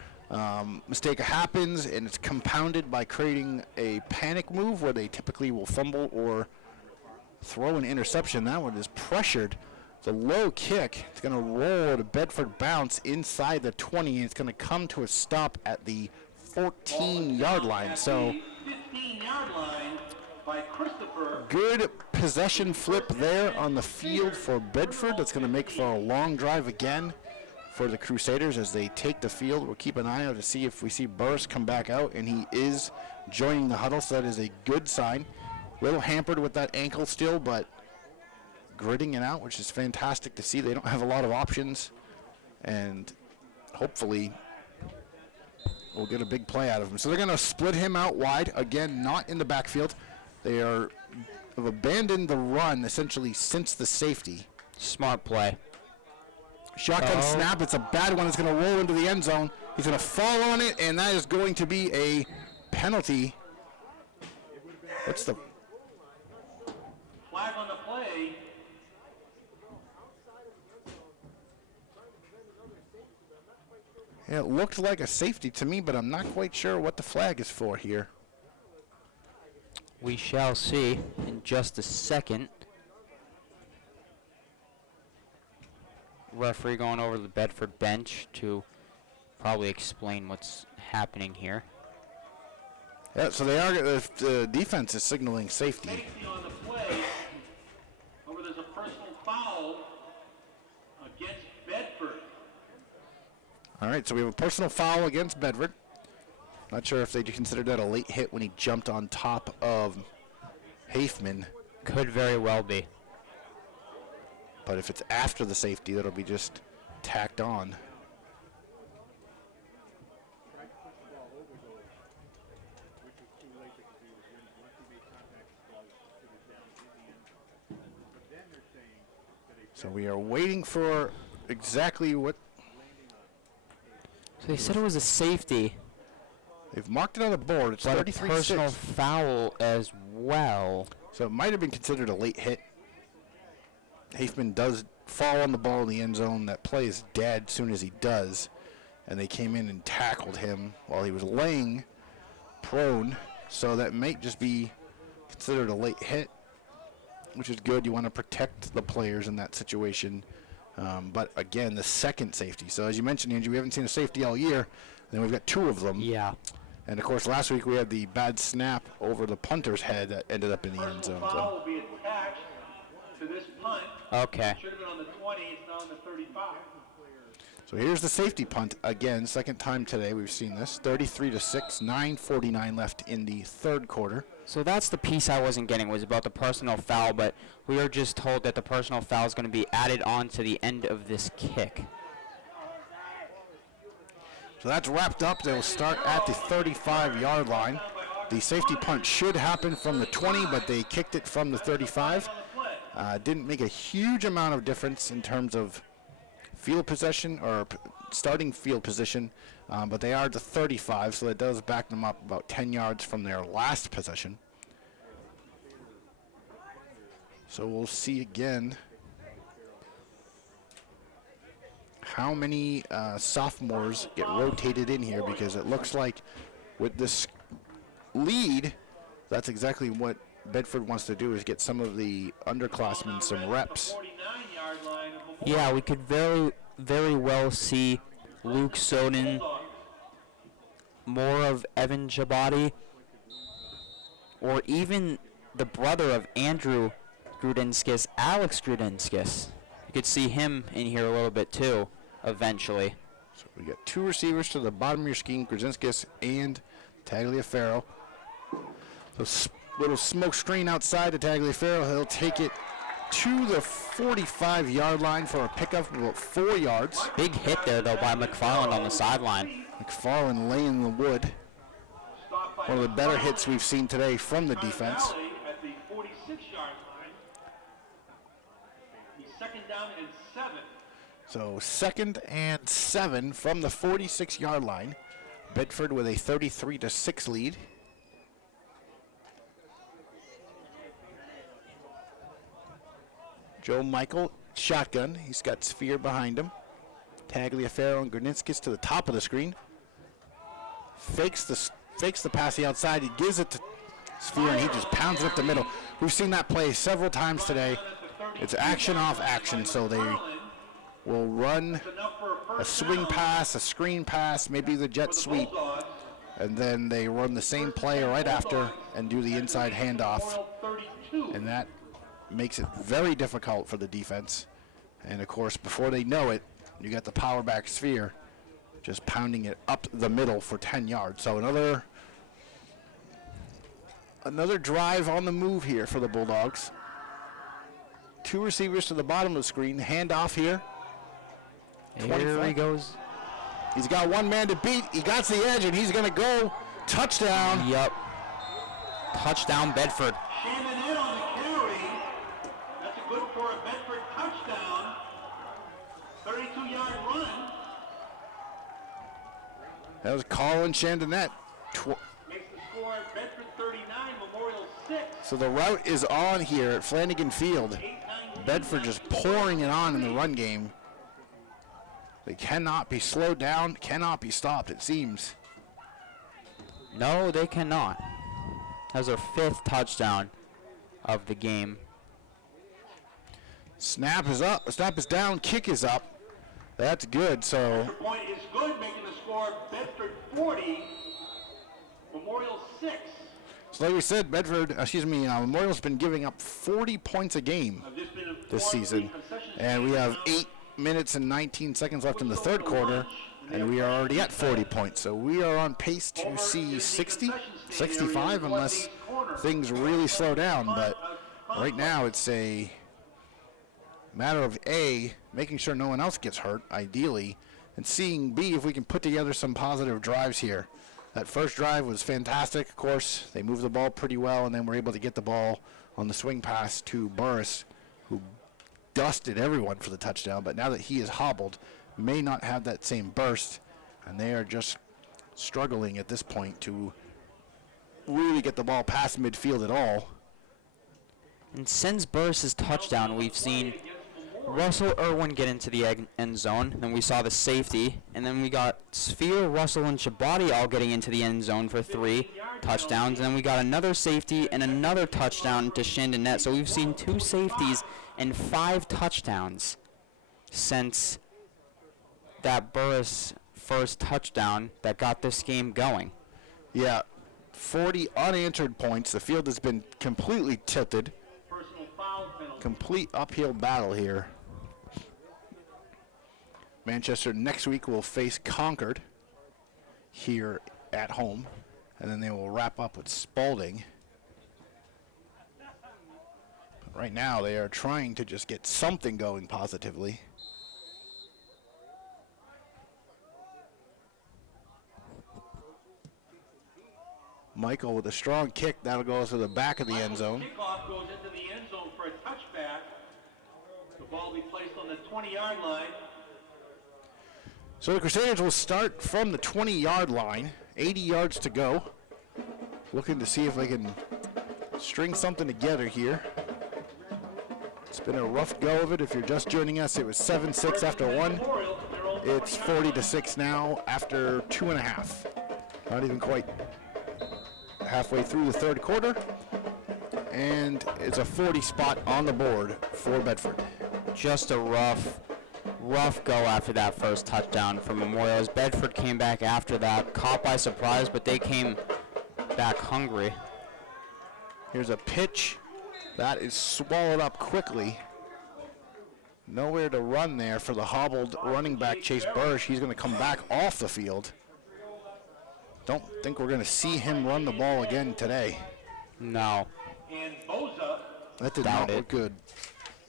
mistake happens and it's compounded by creating a panic move where they typically will fumble or throw an interception. That one is pressured. It's a low kick. It's going to roll to Bedford bounce inside the 20, and it's going to come to a stop at the 14-yard line. So 15-yard line by Christopher. Good possession flip there on the field for Bedford. That's going to make for a long drive again for the Crusaders as they take the field. We'll keep an eye out to see if we see Burris come back out, and he is joining the huddle, so that is a good sign. A little hampered with that ankle still, but gritting it out, which is fantastic to see. They don't have a lot of options, and hopefully we'll get a big play out of him. So they're going to split him out wide. Again, not in the backfield. They have abandoned the run essentially since the safety. Smart play. Shotgun snap. It's a bad one. It's going to roll into the end zone. He's going to fall on it, and that is going to be a penalty. What's the flag on the play? Yeah, it looked like a safety to me, but I'm not quite sure what the flag is for here. We shall see in just a second. Referee going over the Bedford bench to probably explain what's happening here. Yeah, so they are. The defense is signaling safety. Safety on the play. Over, there's a personal foul against Bedford. All right, so we have a personal foul against Bedford. Not sure if they considered that a late hit when he jumped on top of Hafman. Could very well be. But if it's after the safety, that'll be just tacked on. So we are waiting for exactly what. So they said it was a safety, They've marked it on the board. It's But a 33-6. personal foul as well. So it might have been considered a late hit. Hafman does fall on the ball in the end zone. That play is dead as soon as he does. And they came in and tackled him while he was laying prone. So that might just be considered a late hit, which is good. You want to protect the players in that situation. But again, the second safety. So as you mentioned, Andrew, we haven't seen a safety all year. And we've got 2 of them. Yeah. And of course, last week we had the bad snap over the punter's head that ended up in the end zone. Foul will be attached to this punt. Okay. Should have been on the 20. It's now on the 35. So here's the safety punt again, second time today we've seen this. 33-6, 9:49 left in the third quarter. So that's the piece I wasn't getting, was about the personal foul, but we were just told that the personal foul is going to be added on to the end of this kick. So that's wrapped up. They'll start at the 35-yard line. The safety punt should happen from the 20, but they kicked it from the 35. Didn't make a huge amount of difference in terms of field possession or starting field position, but they are at the 35, so that does back them up about 10 yards from their last possession. So we'll see again how many sophomores get rotated in here, because it looks like with this lead, that's exactly what Bedford wants to do, is get some of the underclassmen some reps. Yeah, we could very well see Luke Soden, more of Evan Chabadi, or even the brother of Andrew Grudinskis, Alex Grudinskis. You could see him in here a little bit too, eventually. So we got 2 receivers to the bottom of your scheme, Grudinskis and Tagliaferro. So little smoke screen outside to Tagliaferro. He'll take it to the 45-yard line for a pickup of about 4 yards. Big hit there, though, by McFarland on the sideline. McFarland laying the wood. One of the better hits we've seen today from the defense. At the 46-yard line. He's second down and 7. So 2nd and 7 from the 46-yard line. Bedford with a 33-6 lead. Joe Michael, shotgun. He's got Sphere behind him. Tagliaferro and Grudinskis to the top of the screen. Fakes the pass the outside. He gives it to Sphere, and he just pounds it up the middle. We've seen that play several times today. It's action off action, so they will run a swing pass, a screen pass, maybe the jet sweep, and then they run the same play right after and do the inside handoff, and that makes it very difficult for the defense. And of course, before they know it, you got the power back Sphere just pounding it up the middle for 10 yards. So another drive on the move here for the Bulldogs. 2 receivers to the bottom of the screen. Handoff here. Here he goes. He's got one man to beat. He got the edge, and he's going to go. Touchdown. Yep. Touchdown, Bedford. Shannon in on the carry. That's a good for a Bedford touchdown. 32-yard run. That was Colin Chandonette. Makes the score Bedford 39, Memorial 6. So the route is on here at Flanagan Field. Bedford just pouring it on in the run game. They cannot be slowed down, cannot be stopped, it seems. No, they cannot. That was their 5th touchdown of the game. Snap is up, snap is down, kick is up. That's good, so Extra point is good, making the score Bedford 40, Memorial 6. so like we said, Memorial's been giving up 40 points a game this season. And we have 8 minutes and 19 seconds left in the third quarter, and we are already at 40 points. So we are on pace to see 60, 65, unless things really slow down. But right now it's a matter of A, making sure no one else gets hurt, ideally, and seeing B, if we can put together some positive drives here. That first drive was fantastic, of course. They moved the ball pretty well, and then were able to get the ball on the swing pass to Burris, who dusted everyone for the touchdown. But now that he is hobbled, may not have that same burst, and they are just struggling at this point to really get the ball past midfield at all. And since Burris' touchdown, we've seen Russell Irwin get into the end zone, then we saw the safety, and then we got Sphere, Russell, and Shabati all getting into the end zone for 3 touchdowns, and then we got another safety and another touchdown to Shandon Net. So we've seen 2 safeties and 5 touchdowns since that Burris first touchdown that got this game going. Yeah, 40 unanswered points. The field has been completely tilted. Complete uphill battle here. Manchester next week will face Concord here at home, and then they will wrap up with Spalding. But right now they are trying to just get something going positively. Michael with a strong kick. That'll go to the back of the end zone. Kickoff goes into the end zone for a touchback. The ball will be placed on the 20-yard line. So the Crusaders will start from the 20-yard line, 80 yards to go. Looking to see if they can string something together here. It's been a rough go of it. If you're just joining us, it was 7-6 after 1. It's 40-6 now after 2.5. Not even quite halfway through the third quarter. And it's a 40 spot on the board for Bedford. Just a rough go after that first touchdown from Memorial. As Bedford came back after that, caught by surprise, but they came back hungry. Here's a pitch that is swallowed up quickly. Nowhere to run there for the hobbled running back Chase Bursch. He's going to come back off the field. Don't think we're going to see him run the ball again today. No. And Boza That did not look good.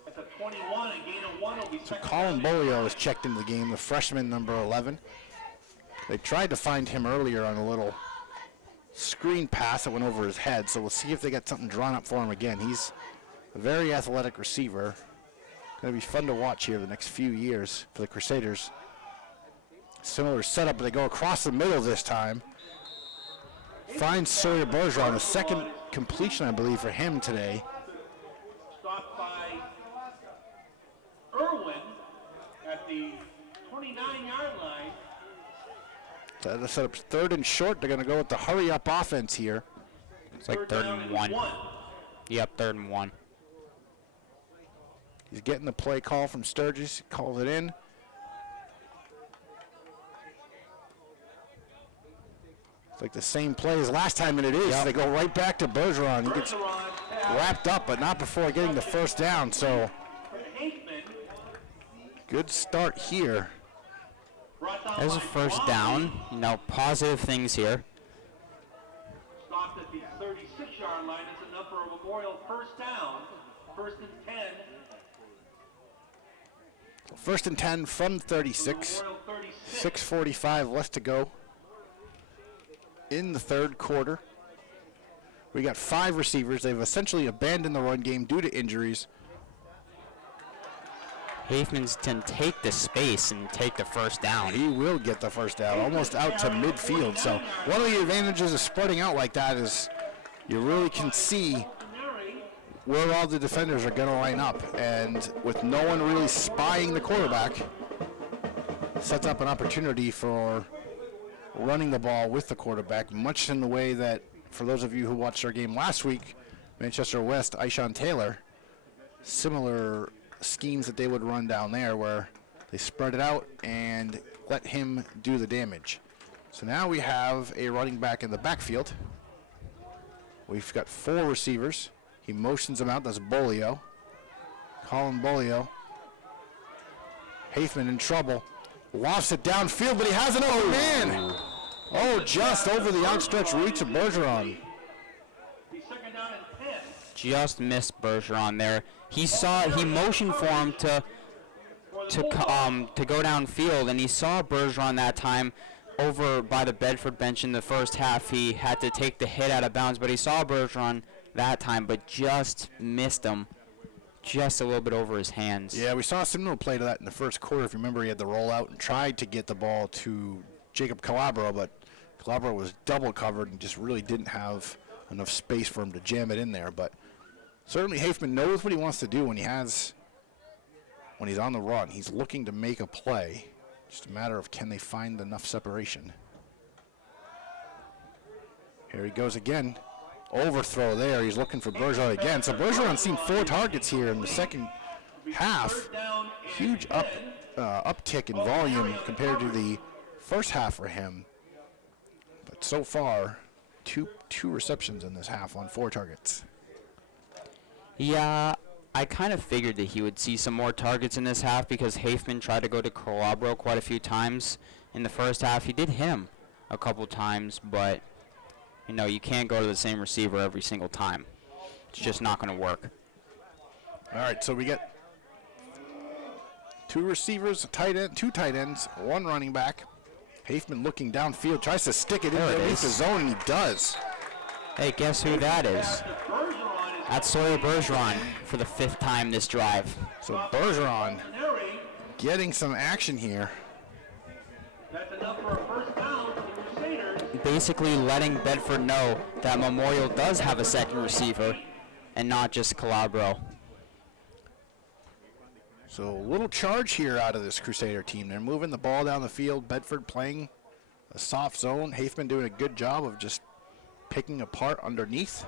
at the 21, and gain of 1 will be So Colin Bolio is checked into the game, the freshman number 11. They tried to find him earlier on a little screen pass that went over his head, so we'll see if they got something drawn up for him again. He's a very athletic receiver. Going to be fun to watch here the next few years for the Crusaders. Similar setup, but they go across the middle this time. Finds Sawyer Bergeron, the second completion, I believe, for him today. stopped by Irwin at the 29-yard line. So the setup's 3rd and short. They're going to go with the hurry-up offense here. It's like 3rd and 1. Yep, 3rd and 1. He's getting the play call from Sturgis. He calls it in. It's like the same play as last time, and it is. Yep. They go right back to Bergeron. He gets wrapped up, but not before getting the first down. So good start here. There's a first down. No positive things here. Stopped at the 36-yard line. It's enough for a Memorial first down. 1st and 10. 1st and 10 from 36. Memorial 36. 6:45 left to go in the third quarter. We got 5 receivers. They've essentially abandoned the run game due to injuries. Hafman's can take the space and take the first down. He will get the first down, almost out to midfield. So one of the advantages of spreading out like that is you really can see where all the defenders are going to line up. And with no one really spying the quarterback, sets up an opportunity for running the ball with the quarterback, much in the way that, for those of you who watched our game last week, Manchester West, Ishan Taylor, similar schemes that they would run down there where they spread it out and let him do the damage. So now we have a running back in the backfield. We've got 4 receivers. He motions them out. That's Bolio. Colin Bolio. Hafman in trouble. Lofts it downfield, but he has an open man. Oh, just over the outstretched reach of Bergeron. Second down and 10. Just missed Bergeron there. He motioned for him to go downfield, and he saw Bergeron that time over by the Bedford bench in the first half. He had to take the hit out of bounds, but he saw Bergeron that time, but just missed him. Just a little bit over his hands. Yeah, we saw a similar play to that in the first quarter. If you remember, he had the rollout and tried to get the ball to Jacob Calabro, but Calabro was double covered and just really didn't have enough space for him to jam it in there. But certainly Hafman knows what he wants to do when he's on the run. He's looking to make a play. Just a matter of can they find enough separation. Here he goes again. Overthrow there. He's looking for Bergeron again. So Bergeron's seen 4 targets here in the second half. Huge uptick in volume compared to the first half for him. But so far, two receptions in this half on 4 targets. Yeah, I kind of figured that he would see some more targets in this half because Hafman tried to go to Calabro quite a few times in the first half. He did hit him a couple times, but you know, you can't go to the same receiver every single time. It's just not going to work. All right, so we get 2 receivers, a tight end, 2 tight ends, 1 running back. Hafman looking downfield, tries to stick it underneath the zone, and he does. Hey, guess who that is? That's Sawyer Bergeron for the 5th time this drive. So Bergeron getting some action here. That's enough for a first down for the Crusaders. Basically letting Bedford know that Memorial does have a second receiver and not just Calabro. So a little charge here out of this Crusader team. They're moving the ball down the field. Bedford playing a soft zone. Hafman doing a good job of just picking apart underneath.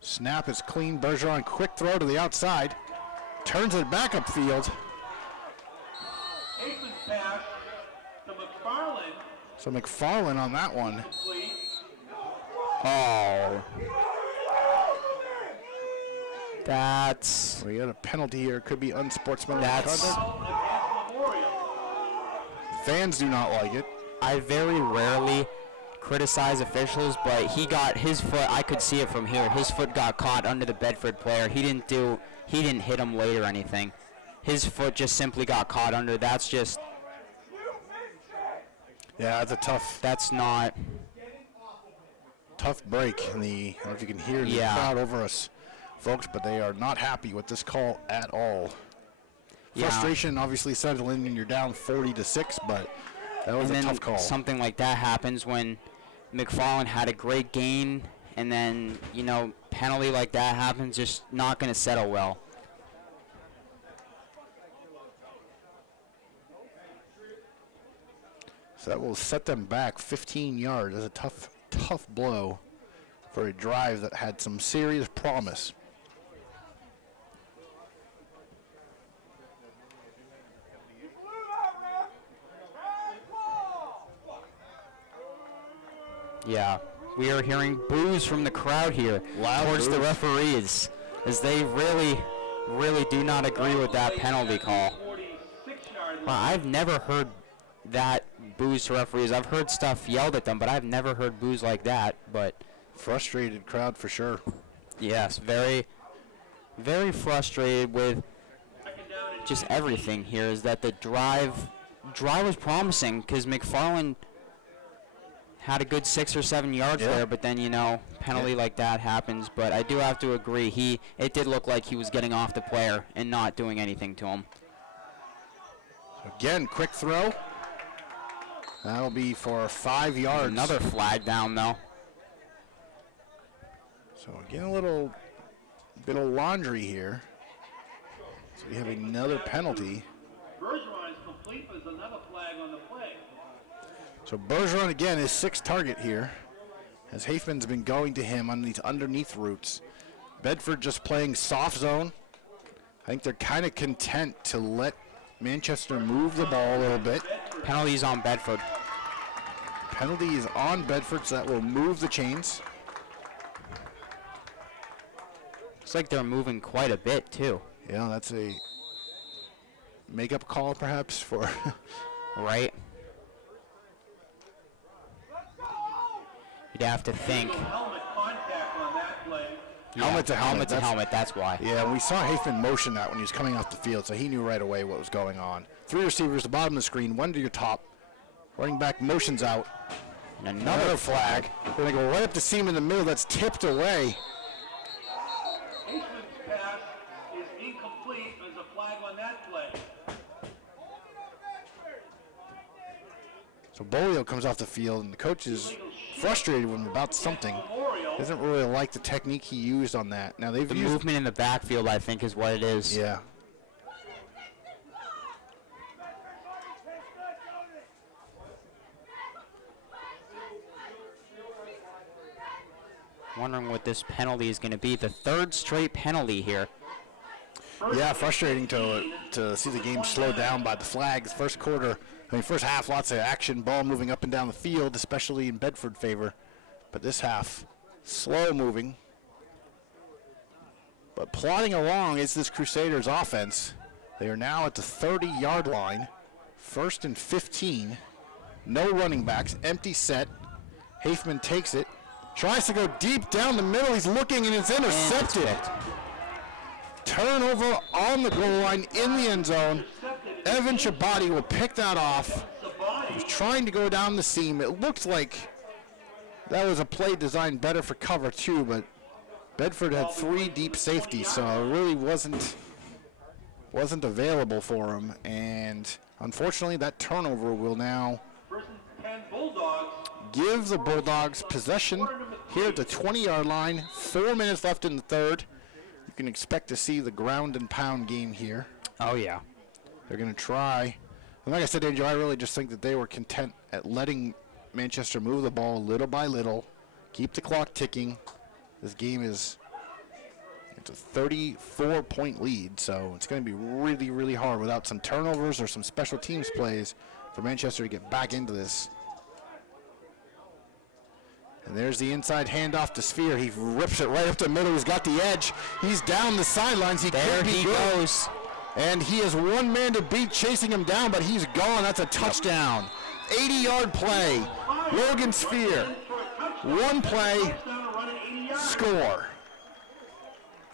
Snap is clean. Bergeron, quick throw to the outside. Turns it back upfield. Hafman's pass to McFarland. So McFarland on that one. Complete. Oh. That's... We got a penalty here. Could be unsportsmanlike That's... conduct. Against Memorial. Fans do not like it. I very rarely criticize officials, but he got his foot, I could see it from here, his foot got caught under the Bedford player. He didn't hit him late or anything. His foot just simply got caught under. That's just... Yeah, it's a tough break. And I don't know if you can hear the crowd over us, folks, but they are not happy with this call at all. Yeah. Frustration obviously settling, and you're down 40-6, but that was a tough call. Something like that happens when McFarland had a great gain, and then, you know, penalty like that happens, just not going to settle well. So that will set them back 15 yards. That's a tough blow for a drive that had some serious promise. Yeah, we are hearing boos from the crowd here towards the referees, as they really do not agree with that penalty call. Well, I've never heard that boos to referees. I've heard stuff yelled at them, but I've never heard boos like that. But frustrated crowd for sure. Yes, very frustrated with just everything here. Is that the drive was promising because McFarland had a good 6 or 7 yards there, but then, you know, penalty like that happens. But I do have to agree, it did look like he was getting off the player and not doing anything to him. Again, quick throw. That'll be for 5 yards. Another flag down, though. So again, a little bit of laundry here. So we have another penalty. Bergeron is complete, but there's another flag on the play. So Bergeron again is 6th target here, as Hafman's been going to him on these underneath routes. Bedford just playing soft zone. I think they're kind of content to let Manchester move the ball a little bit. Penalties on Bedford. Penalty is on Bedford, so that will move the chains. Looks like they're moving quite a bit, too. Yeah, that's a makeup call perhaps for... Right. You'd have to think. Helmet contact on that play. Helmet to helmet. That's why. Yeah, we saw Hafman motion that when he was coming off the field, so he knew right away what was going on. 3 receivers, the bottom of the screen, 1 to your top. Running back motions out. And Another flag. They're going to go right up to seam in the middle. That's tipped away. Hastings' pass is incomplete. There's a flag on that play. So Bolio comes off the field, and the coach is frustrated with him about something. Doesn't really like the technique he used on that. Now they've The used movement in the backfield, I think, is what it is. Yeah. Wondering what this penalty is going to be. The third straight penalty here. Yeah, frustrating to see the game slow down by the flags. First half, lots of action, ball moving up and down the field, especially in Bedford favor. But this half, slow moving. But plodding along is this Crusaders offense. They are now at the 30-yard line, 1st and 15. No running backs, empty set. Hafman takes it, tries to go deep down the middle. He's looking, and it's intercepted. Turnover on the goal line in the end zone. Evan Chabadi will pick that off. He was trying to go down the seam. It looked like that was a play designed better for cover two, but Bedford had 3 deep safeties, so it really wasn't available for him. And unfortunately, that turnover will now give the Bulldogs possession here at the 20-yard line. 4 minutes left in the third. You can expect to see the ground and pound game here. Oh, yeah. They're going to try. And like I said, Andrew, I really just think that they were content at letting Manchester move the ball little by little, keep the clock ticking. This game it's a 34-point lead, so it's going to be really, really hard without some turnovers or some special teams plays for Manchester to get back into this. And there's the inside handoff to Sphere. He rips it right up the middle. He's got the edge. He's down the sidelines. There he goes. And he has one man to beat chasing him down, but he's gone. That's a touchdown. 80-yard play. Logan Sphere. One play. Score.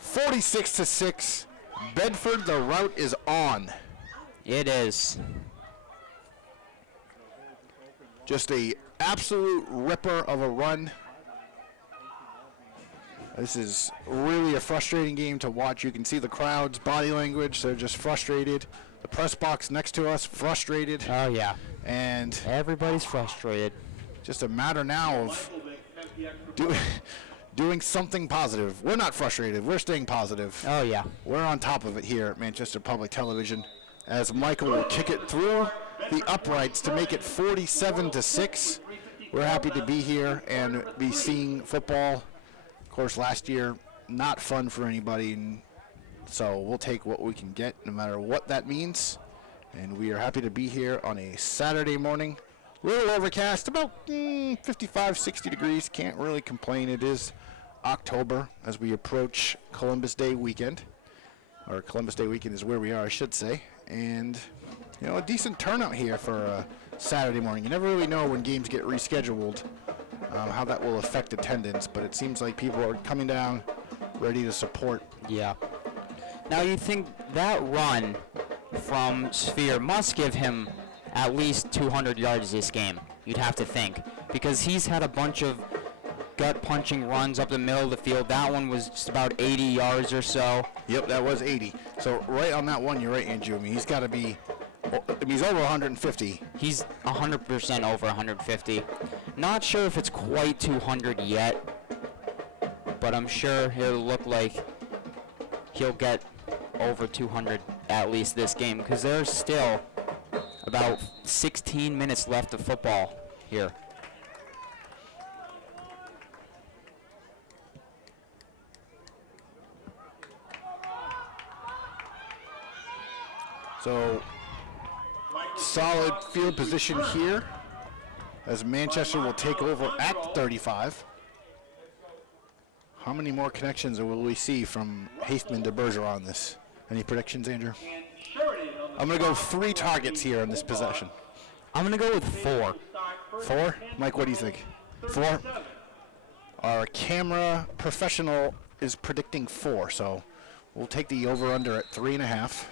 46-6. Bedford, the route is on. It is. Just a absolute ripper of a run. This is really a frustrating game to watch. You can see the crowd's body language. They're just frustrated. The press box next to us, frustrated. Oh, yeah. And everybody's frustrated. Just a matter now of doing something positive. We're not frustrated. We're staying positive. Oh, yeah. We're on top of it here at Manchester Public Television as Michael will kick it through the uprights to make it 47-6. We're happy to be here and be seeing football. Of course, last year, not fun for anybody, and so we'll take what we can get no matter what that means. And we are happy to be here on a Saturday morning. A little overcast, about 55, 60 degrees. Can't really complain. It is October as we approach Columbus Day weekend. Or Columbus Day weekend is where we are, I should say. And, you know, a decent turnout here for a Saturday morning. You never really know when games get rescheduled, how that will affect attendance. But it seems like people are coming down ready to support. Yeah. Now you think that run from Sphere must give him at least 200 yards this game, you'd have to think. Because he's had a bunch of gut-punching runs up the middle of the field. That one was just about 80 yards or so. Yep, that was 80. So right on that one, you're right, Andrew. I mean, he's got to be, he's over 150. He's 100% over 150. Not sure if it's quite 200 yet, but I'm sure it'll look like he'll get over 200 at least this game, because there's still about 16 minutes left of football here. So, solid field position here as Manchester will take over at 35. How many more connections will we see from Hafman to Bergeron on this? Any predictions, Andrew? I'm going to go 3 targets here in this possession. I'm going to go with 4. 4? Mike, what do you think? 4? Our camera professional is predicting 4, so we'll take the over-under at 3.5.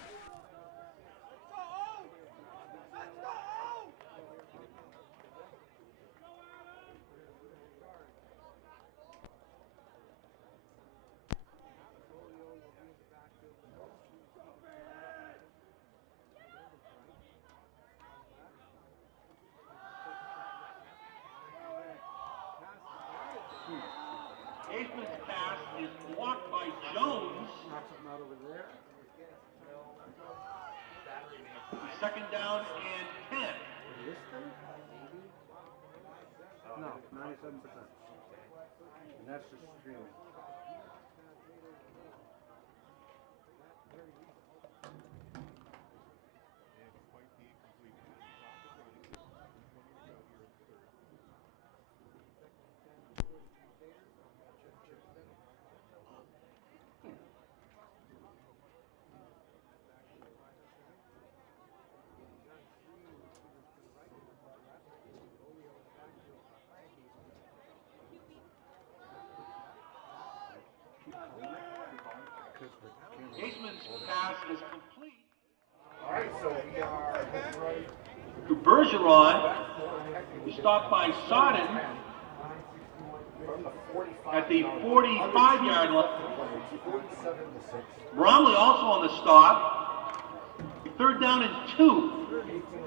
Haseman's pass is blocked by Jones. Knock something out over there. Second down and 10. This thing? No, 97%. And that's just streaming. Haseman's pass is complete. All right, so we are To Bergeron, who stopped by Sodden at the 45-yard line. Bromley also on the stop. Third down and 2.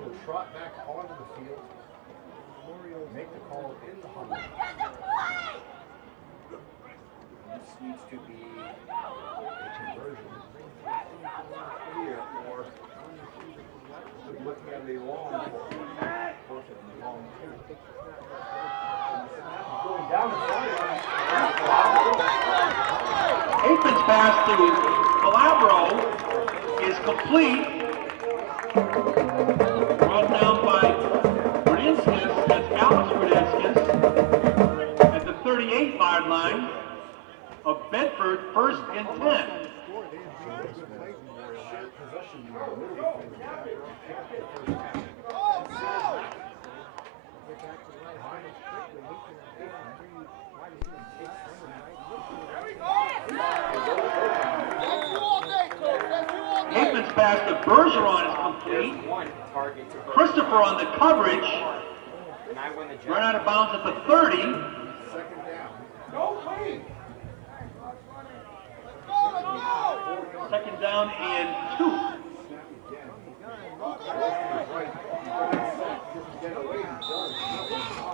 will trot back onto the field. Make the call in the huddle. This needs to be a conversion here, or looking at a long going down the sideline. Haseman's pass to Calabro is complete. Brought down by Brudinskis. That's Alex Brudinskis at the 38-yard line of Bedford, first and 10. Haseman's pass to Bergeron is complete. Christopher on the coverage. Run out of bounds at the 30. Second down and 2.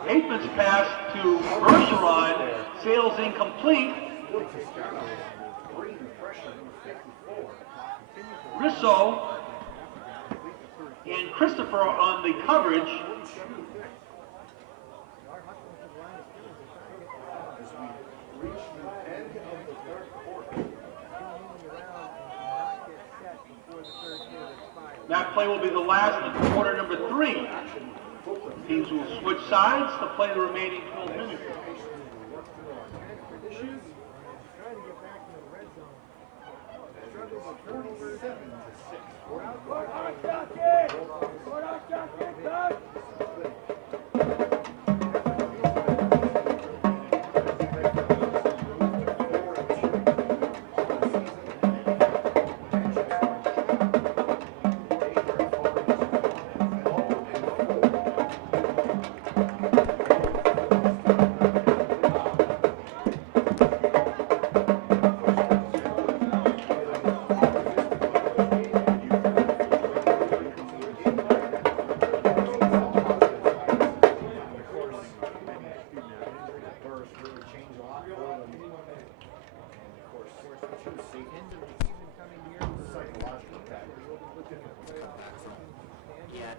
Haseman's pass to Bergeron sails incomplete. Risso and Christopher on the coverage. That play will be the last of quarter number 3. Teams will switch sides to play the remaining 12 minutes.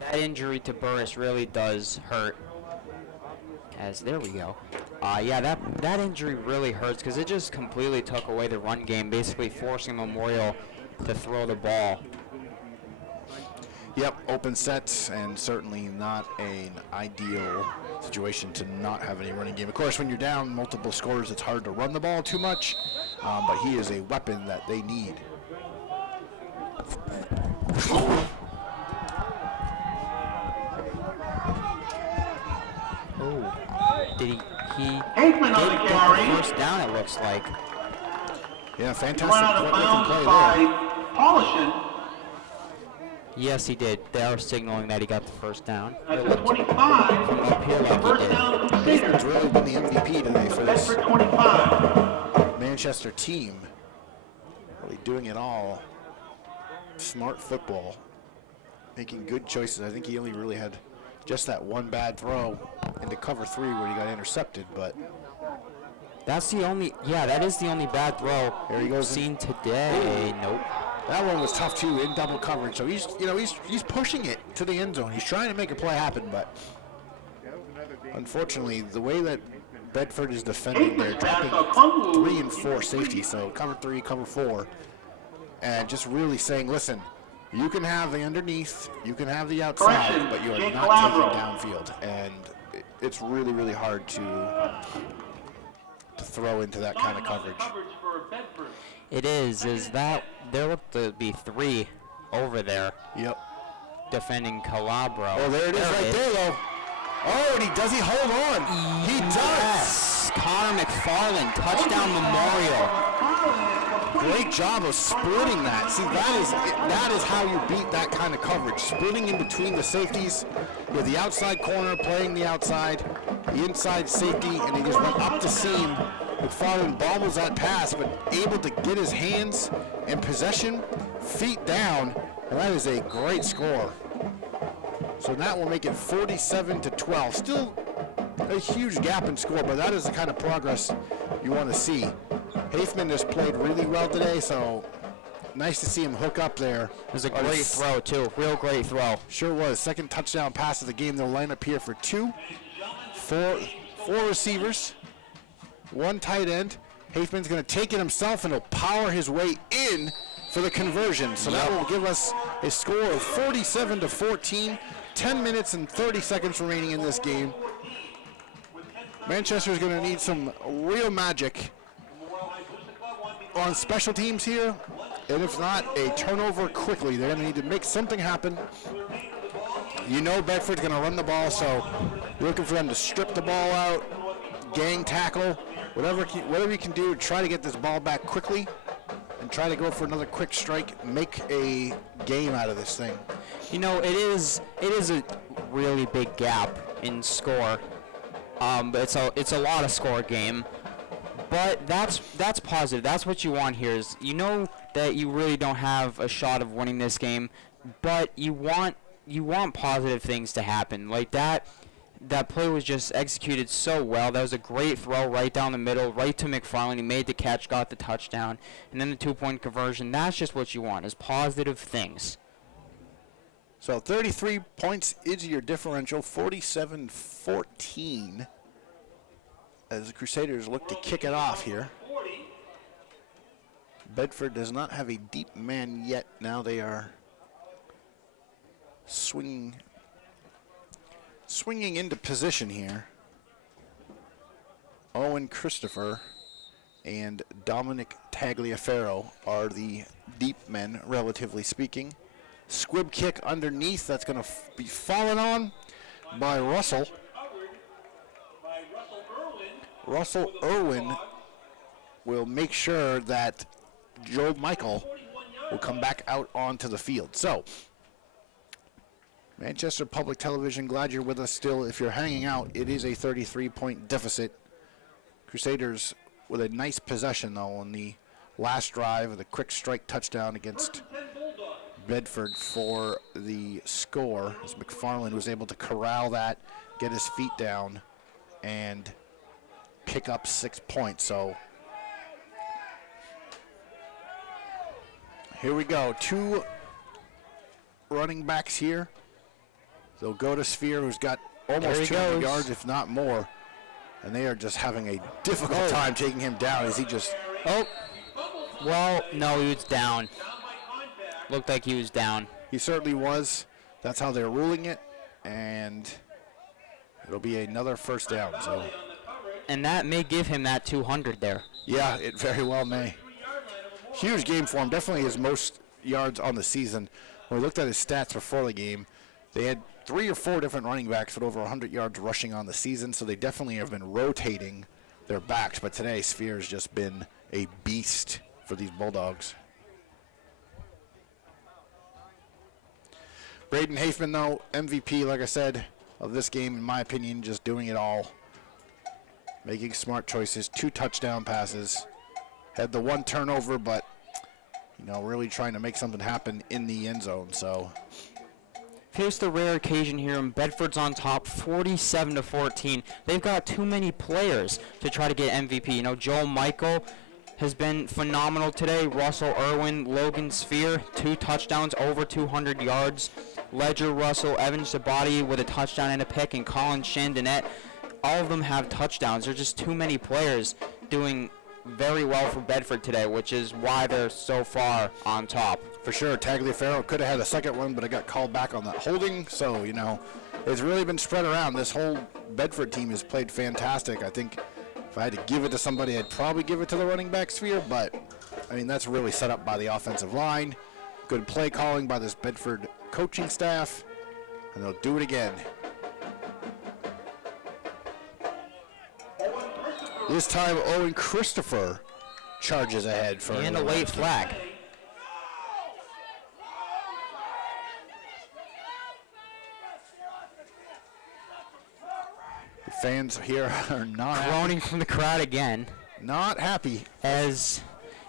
That injury to Burris really does hurt. As there we go. Yeah, that injury really hurts because it just completely took away the run game, basically forcing Memorial to throw the ball. Yep, open sets, and certainly not an ideal situation to not have any running game. Of course, when you're down multiple scores, it's hard to run the ball too much, but he is a weapon that they need. Did he Haseman on the carry. first down, it looks like. Yeah, fantastic. Run out of bounds by Polishon Yes, he did. They are signaling that he got the first down. at the 25. Up here like he First did. down He's Crusaders. really been the MVP today for this Bedford 25. Manchester team. Really doing it all. Smart football. Making good choices. I think he only really had just that one bad throw into cover 3 where he got intercepted, but That's the only, yeah, that is the only bad throw There he goes. seen today. Nope. That one was tough too, in double coverage. So he's pushing it to the end zone. He's trying to make a play happen, but unfortunately, the way that Bedford is defending, they're dropping 3 and 4 safety. So cover 3, cover 4, and just really saying, listen, you can have the underneath, you can have the outside, but you are not taking downfield, and it's really, really hard to throw into that kind of coverage. It is that there look to be 3 over there Yep. defending Calabro. Oh, there it is right there, though. Oh, and he hold on. He does. Yes. Connor McFarland, touchdown Memorial. Great job of splitting that. See, that is how you beat that kind of coverage. Splitting in between the safeties. You have the outside corner playing the outside, the inside safety, and he just went up the seam. McFarland bobbles that pass, but able to get his hands in possession, feet down, and that is a great score. So that will make it 47-12. Still a huge gap in score, but that is the kind of progress you want to see. Hafman has played really well today, so nice to see him hook up there. It was a great throw, too. Real great throw. Sure was. Second touchdown pass of the game. They'll line up here for 2. 4 receivers, 1 tight end. Hafman's going to take it himself, and he'll power his way in for the conversion. So that will give us a score of 47-14. 10 minutes and 30 seconds remaining in this game. Manchester's going to need some real magic on special teams here, and if not, a turnover quickly. They're going to need to make something happen. You know Bedford's going to run the ball, so you're looking for them to strip the ball out, gang tackle, whatever you can do to try to get this ball back quickly and try to go for another quick strike, make a game out of this thing. You know, it is a really big gap in score. But it's a lot of score game. But that's positive. That's what you want here. Is you know that you really don't have a shot of winning this game, but you want positive things to happen. Like that play was just executed so well. That was a great throw right down the middle, right to McFarland. He made the catch, got the touchdown, and then the 2-point conversion. That's just what you want, is positive things. So 33 points is your differential, 47-14, as the Crusaders look to kick it off here. Bedford does not have a deep man yet. Now they are swinging into position here. Owen Christopher and Dominic Tagliaferro are the deep men, relatively speaking. Squib kick underneath. That's going to be fallen on by Russell. Russell Irwin will make sure that Joe Michael will come back out onto the field. So, Manchester Public Television, glad you're with us still. If you're hanging out, it is a 33-point deficit. Crusaders with a nice possession, though, on the last drive of the quick strike touchdown against Bedford for the score, as McFarland was able to corral that, get his feet down, and pick up 6 points. So here we go. 2 running backs here. They'll go to Sphere, who's got almost 200 yards, if not more. And they are just having a difficult time taking him down. Is he just... Oh, well, no, he was down. Looked like he was down. He certainly was. That's how they're ruling it. And it'll be another first down. So, and that may give him that 200 there. Yeah, it very well may. Huge game for him. Definitely his most yards on the season. When we looked at his stats before the game, they had 3 or 4 different running backs with over 100 yards rushing on the season, so they definitely have been rotating their backs. But today, Sphere has just been a beast for these Bulldogs. Braden Hafman, though, MVP, like I said, of this game, in my opinion, just doing it all. Making smart choices, 2 touchdown passes. Had the 1 turnover, but, really trying to make something happen in the end zone. So Here's the rare occasion here, and Bedford's on top, 47-14. They've got too many players to try to get MVP. You know, Joel Michael has been phenomenal today. Russell Irwin, Logan Sphere, 2 touchdowns, over 200 yards. Ledger Russell, Evan Sabati with a touchdown and a pick, and Colin Chandonnet. All of them have touchdowns. There's just too many players doing very well for Bedford today, which is why they're so far on top. For sure, Tagliaferro could have had a second one, but it got called back on that holding. So, you know, it's really been spread around. This whole Bedford team has played fantastic. I think if I had to give it to somebody, I'd probably give it to the running back Sphere, but, I mean, that's really set up by the offensive line. Good play calling by this Bedford coaching staff, and they'll do it again. This time, Owen Christopher charges ahead for And a late flag. The fans here are not happy. Groaning from the crowd again. Not happy. As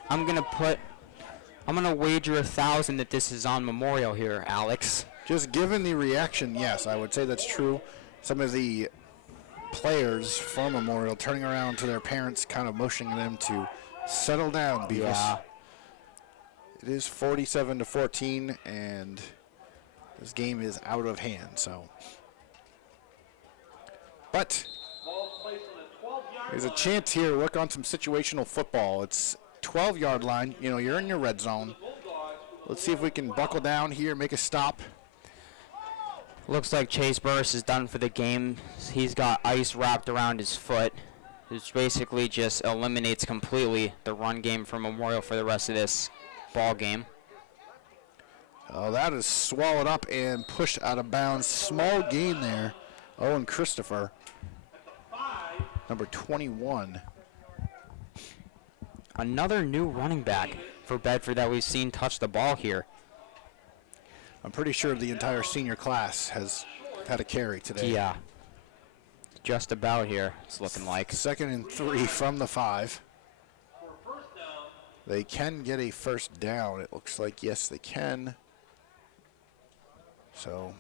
I'm gonna wager 1,000 that this is on Memorial here, Alex. Just given the reaction, yes, I would say that's true. Some of the players from Memorial turning around to their parents, kind of motioning them to settle down, Beavis. Yeah. It is 47-14, and this game is out of hand. So, but there's a chance here to work on some situational football. It's 12-yard line. You know, you're in your red zone. Let's see if we can buckle down here, make a stop. Looks like Chase Burris is done for the game. He's got ice wrapped around his foot, which basically just eliminates completely the run game for Memorial for the rest of this ball game. Oh, that is swallowed up and pushed out of bounds. Small gain there. Owen Christopher, number 21. Another new running back for Bedford that we've seen touch the ball here. I'm pretty sure the entire senior class has had a carry today. Yeah. Just about here, it's looking like. 2nd and 3 from the 5. They can get a first down, it looks like. Yes, they can. So,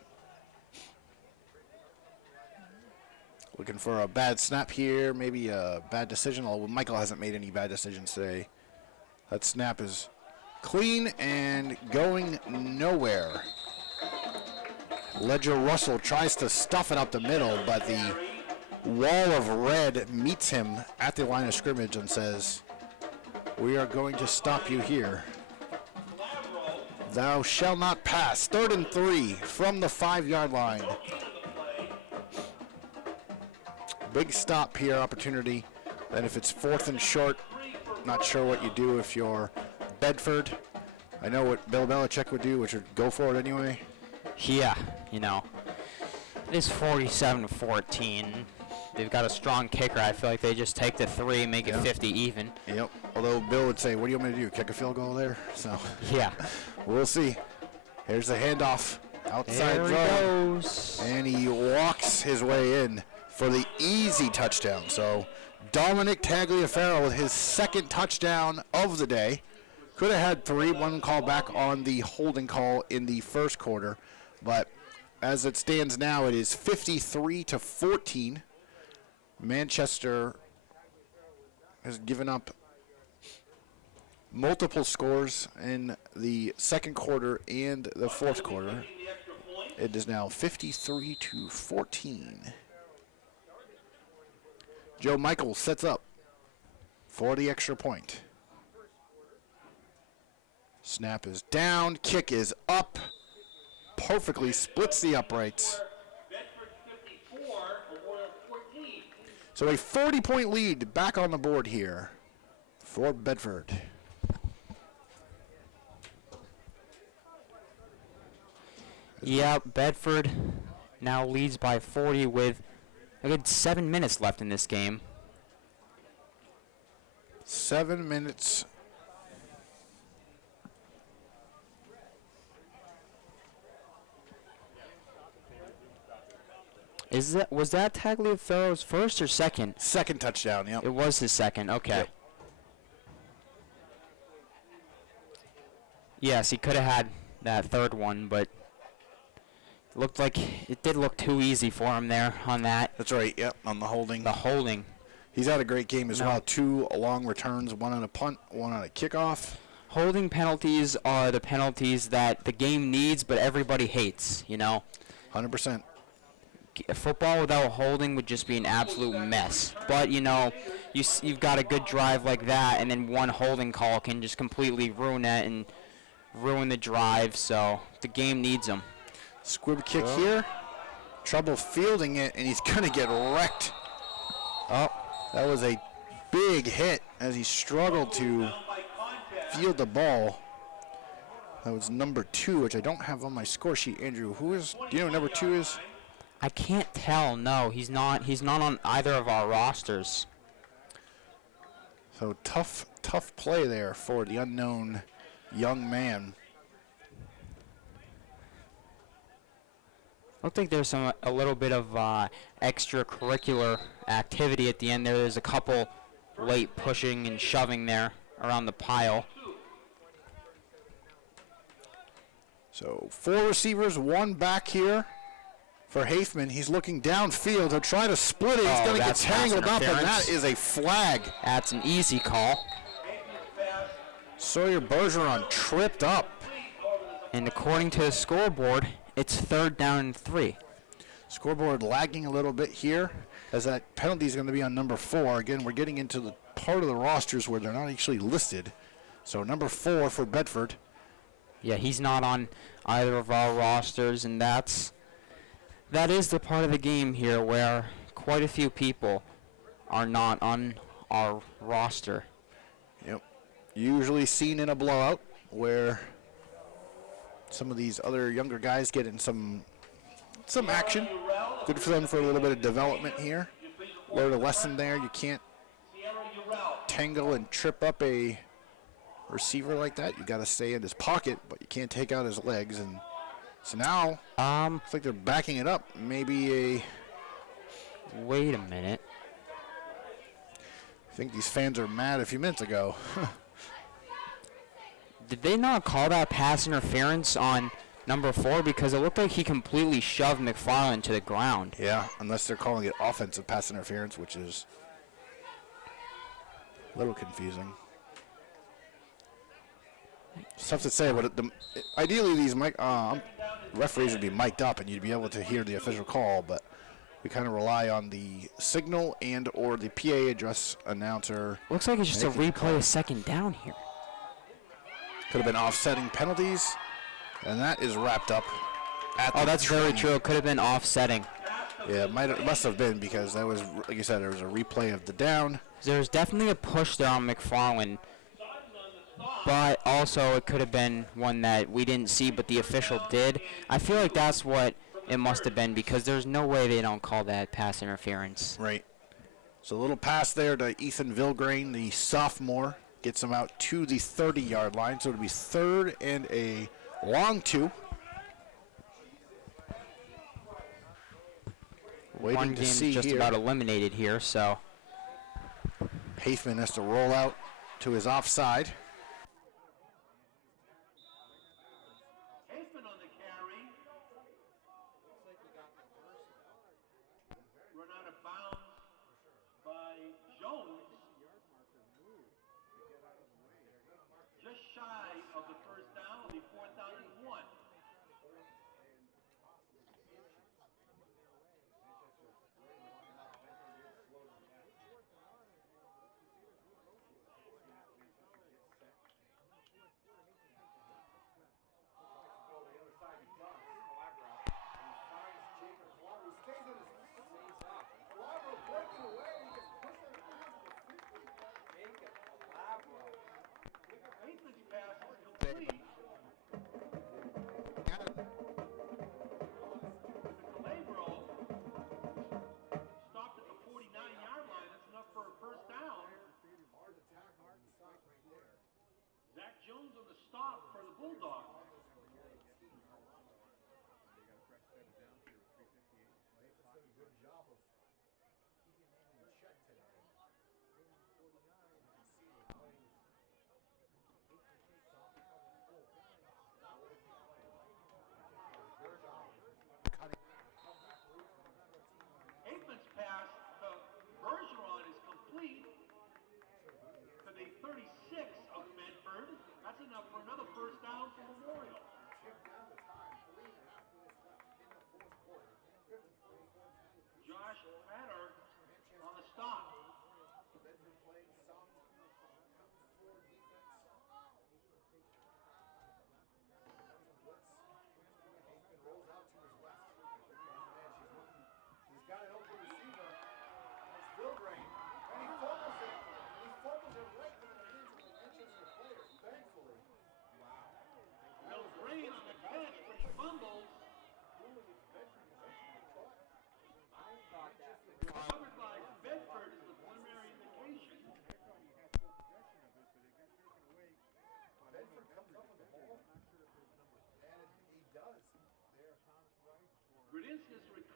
looking for a bad snap here, maybe a bad decision. Although Michael hasn't made any bad decisions today. That snap is clean and going nowhere. Ledger Russell tries to stuff it up the middle, but the wall of red meets him at the line of scrimmage and says, "We are going to stop you here. Thou shalt not pass." 3rd and 3 from the 5-yard line. Big stop here, opportunity. Then if it's 4th and short, not sure what you do if you're Bedford. I know what Bill Belichick would do, which would go for it anyway. Yeah, you know, it is 47-14. They've got a strong kicker. I feel like they just take the 3, make it 50 even. Yep. Although Bill would say, "What do you want me to do? Kick a field goal there?" So Yeah. we'll see. Here's the handoff outside There he throw, goes. and he walks his way in for the easy touchdown. So Dominic Tagliaferro with his 2nd touchdown of the day. Could have had 3, one call back on the holding call in the first quarter, but as it stands now, it is 53-14. Manchester has given up multiple scores in the second quarter and the fourth quarter. It is now 53-14. Joe Michael sets up for the extra point. Snap is down, kick is up, perfectly splits the uprights. So a 40-point lead back on the board here for Bedford. Yeah, Bedford now leads by 40 with a good 7 minutes left in this game. 7 minutes. Was that Tagliaferro's first or second? Second touchdown, yep. It was his second, okay. Yep. Yes, he could have had that third one, but Looked like it did look too easy for him there on that. That's right, yep, on the holding. The holding. He's had a great game as No. well. 2 long returns, 1 on a punt, 1 on a kickoff. Holding penalties are the penalties that the game needs, but everybody hates, you know. 100%. Football without holding would just be an absolute mess. But, you know, you've got a good drive like that, and then one holding call can just completely ruin it and ruin the drive. So the game needs them. Squib kick here. Trouble fielding it, and he's going to get wrecked. Oh, that was a big hit as he struggled to field the ball. That was number 2, which I don't have on my score sheet. Andrew, do you know who number 2 is? I can't tell. No, he's not on either of our rosters. So tough play there for the unknown young man. I think there's a little bit of extracurricular activity at the end there. There's a couple late pushing and shoving there around the pile. So 4 receivers, 1 back here for Hafman. He's looking downfield. He'll try to split it. He's going to get that's pass tangled up, and interference. that is a flag. That's an easy call. Sawyer Bergeron tripped up. And according to the scoreboard, it's 3rd down and 3. Scoreboard lagging a little bit here, as that penalty is going to be on number 4. Again, we're getting into the part of the rosters where they're not actually listed. So number 4 for Bedford. Yeah, he's not on either of our rosters, and that is the part of the game here where quite a few people are not on our roster. Yep. Usually seen in a blowout where some of these other younger guys get in some action. Good for them for a little bit of development here. Learn a lesson there. You can't tangle and trip up a receiver like that. You got to stay in his pocket, but you can't take out his legs. And so now, looks like they're backing it up. Maybe Wait a minute. I think these fans are mad a few minutes ago. Did they not call that pass interference on number 4? Because it looked like he completely shoved McFarland to the ground. Yeah, unless they're calling it offensive pass interference, which is a little confusing. It's tough to say, but ideally these referees would be mic'd up and you'd be able to hear the official call, but we kind of rely on the signal and or the PA address announcer. Looks like it's just a replay of 2nd down here. Could have been offsetting penalties, and that is wrapped up. Oh, that's very true. It could have been offsetting. Yeah, it must have been, because that was, like you said, there was a replay of the down. There's definitely a push there on McFarland, but also it could have been one that we didn't see, but the official did. I feel like that's what it must have been, because there's no way they don't call that pass interference. Right. So a little pass there to Ethan Vilgrain, the sophomore. Gets him out to the 30-yard line, so it'll be 3rd and a long 2. One Waiting to game's see just here. about eliminated here, so Hafman has to roll out to his offside. Hafman on the carry. Run out of bounds by Jones. Just shy of the 1st down. It'll be 4th down and 1. Hafman's pass is complete. Calabro stopped at the 49-yard line. That's enough for a 1st down. Zach Jones on the stop for the Bulldogs.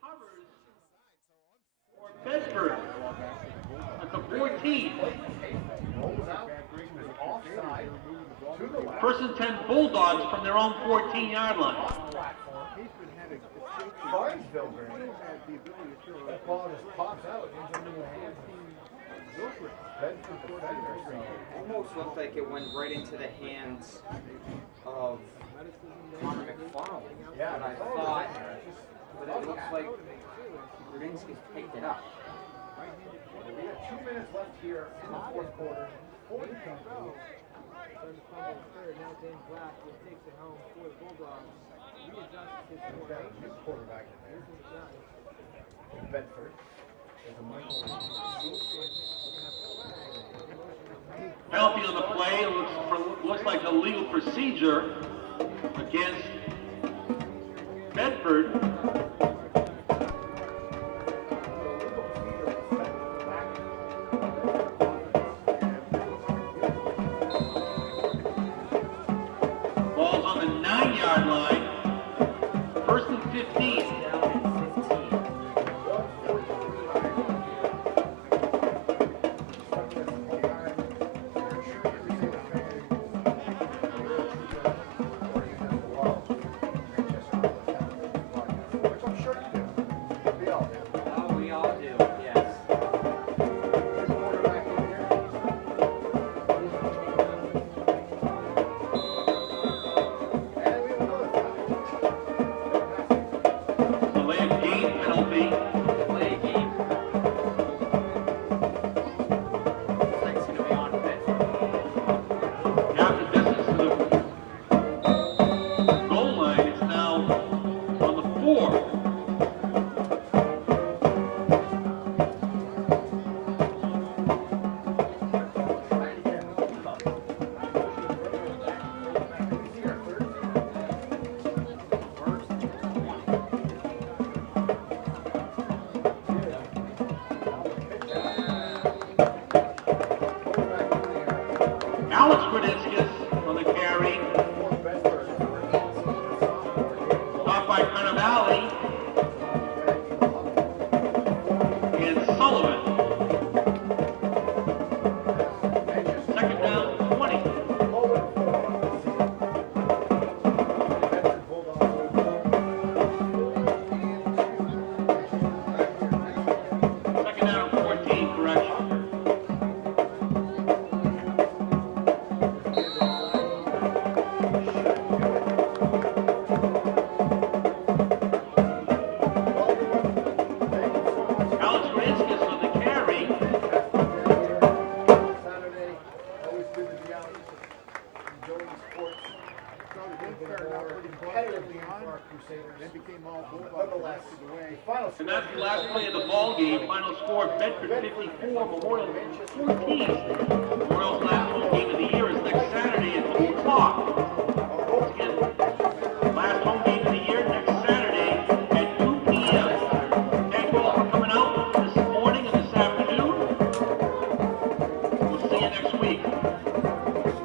covers for Bedford at the 14. Rolls out, offside, to the left. First and 10 Bulldogs from their own 14-yard line. Finds Vilgreen. That ball just pops out, ends up in the hands. Bedford defender. Almost looked like it went right into the hands of Connor McFarland. Yeah, But I thought, but it looks like Rudinsky's picked it up. We got 2 minutes left here in the fourth quarter. Now James Black will take it home for the Bulldogs. Readjusts his We've got a new quarterback in there. Bedford. There's a Michael. Penalty on the play. Looks like a legal procedure against Bedford. Ball's on the 9-yard line. First and 15. Oh, we all do, yes. Delay of game penalty. Play a game. Flank's gonna be on Bedford. After distance to the goal line, it's now on the 4. Alex Rudinsky on the carry. Stopped by Carnavale and Sullivan. Second down, 20. Second down, 14, correction. Alex Rudinsky on the carry. Saturday, always good to be out enjoying sports. Competitively for our Crusaders. They became all Nonetheless, the final And that's the last play of the ball game. Final score, Bedford 54, Memorial 14.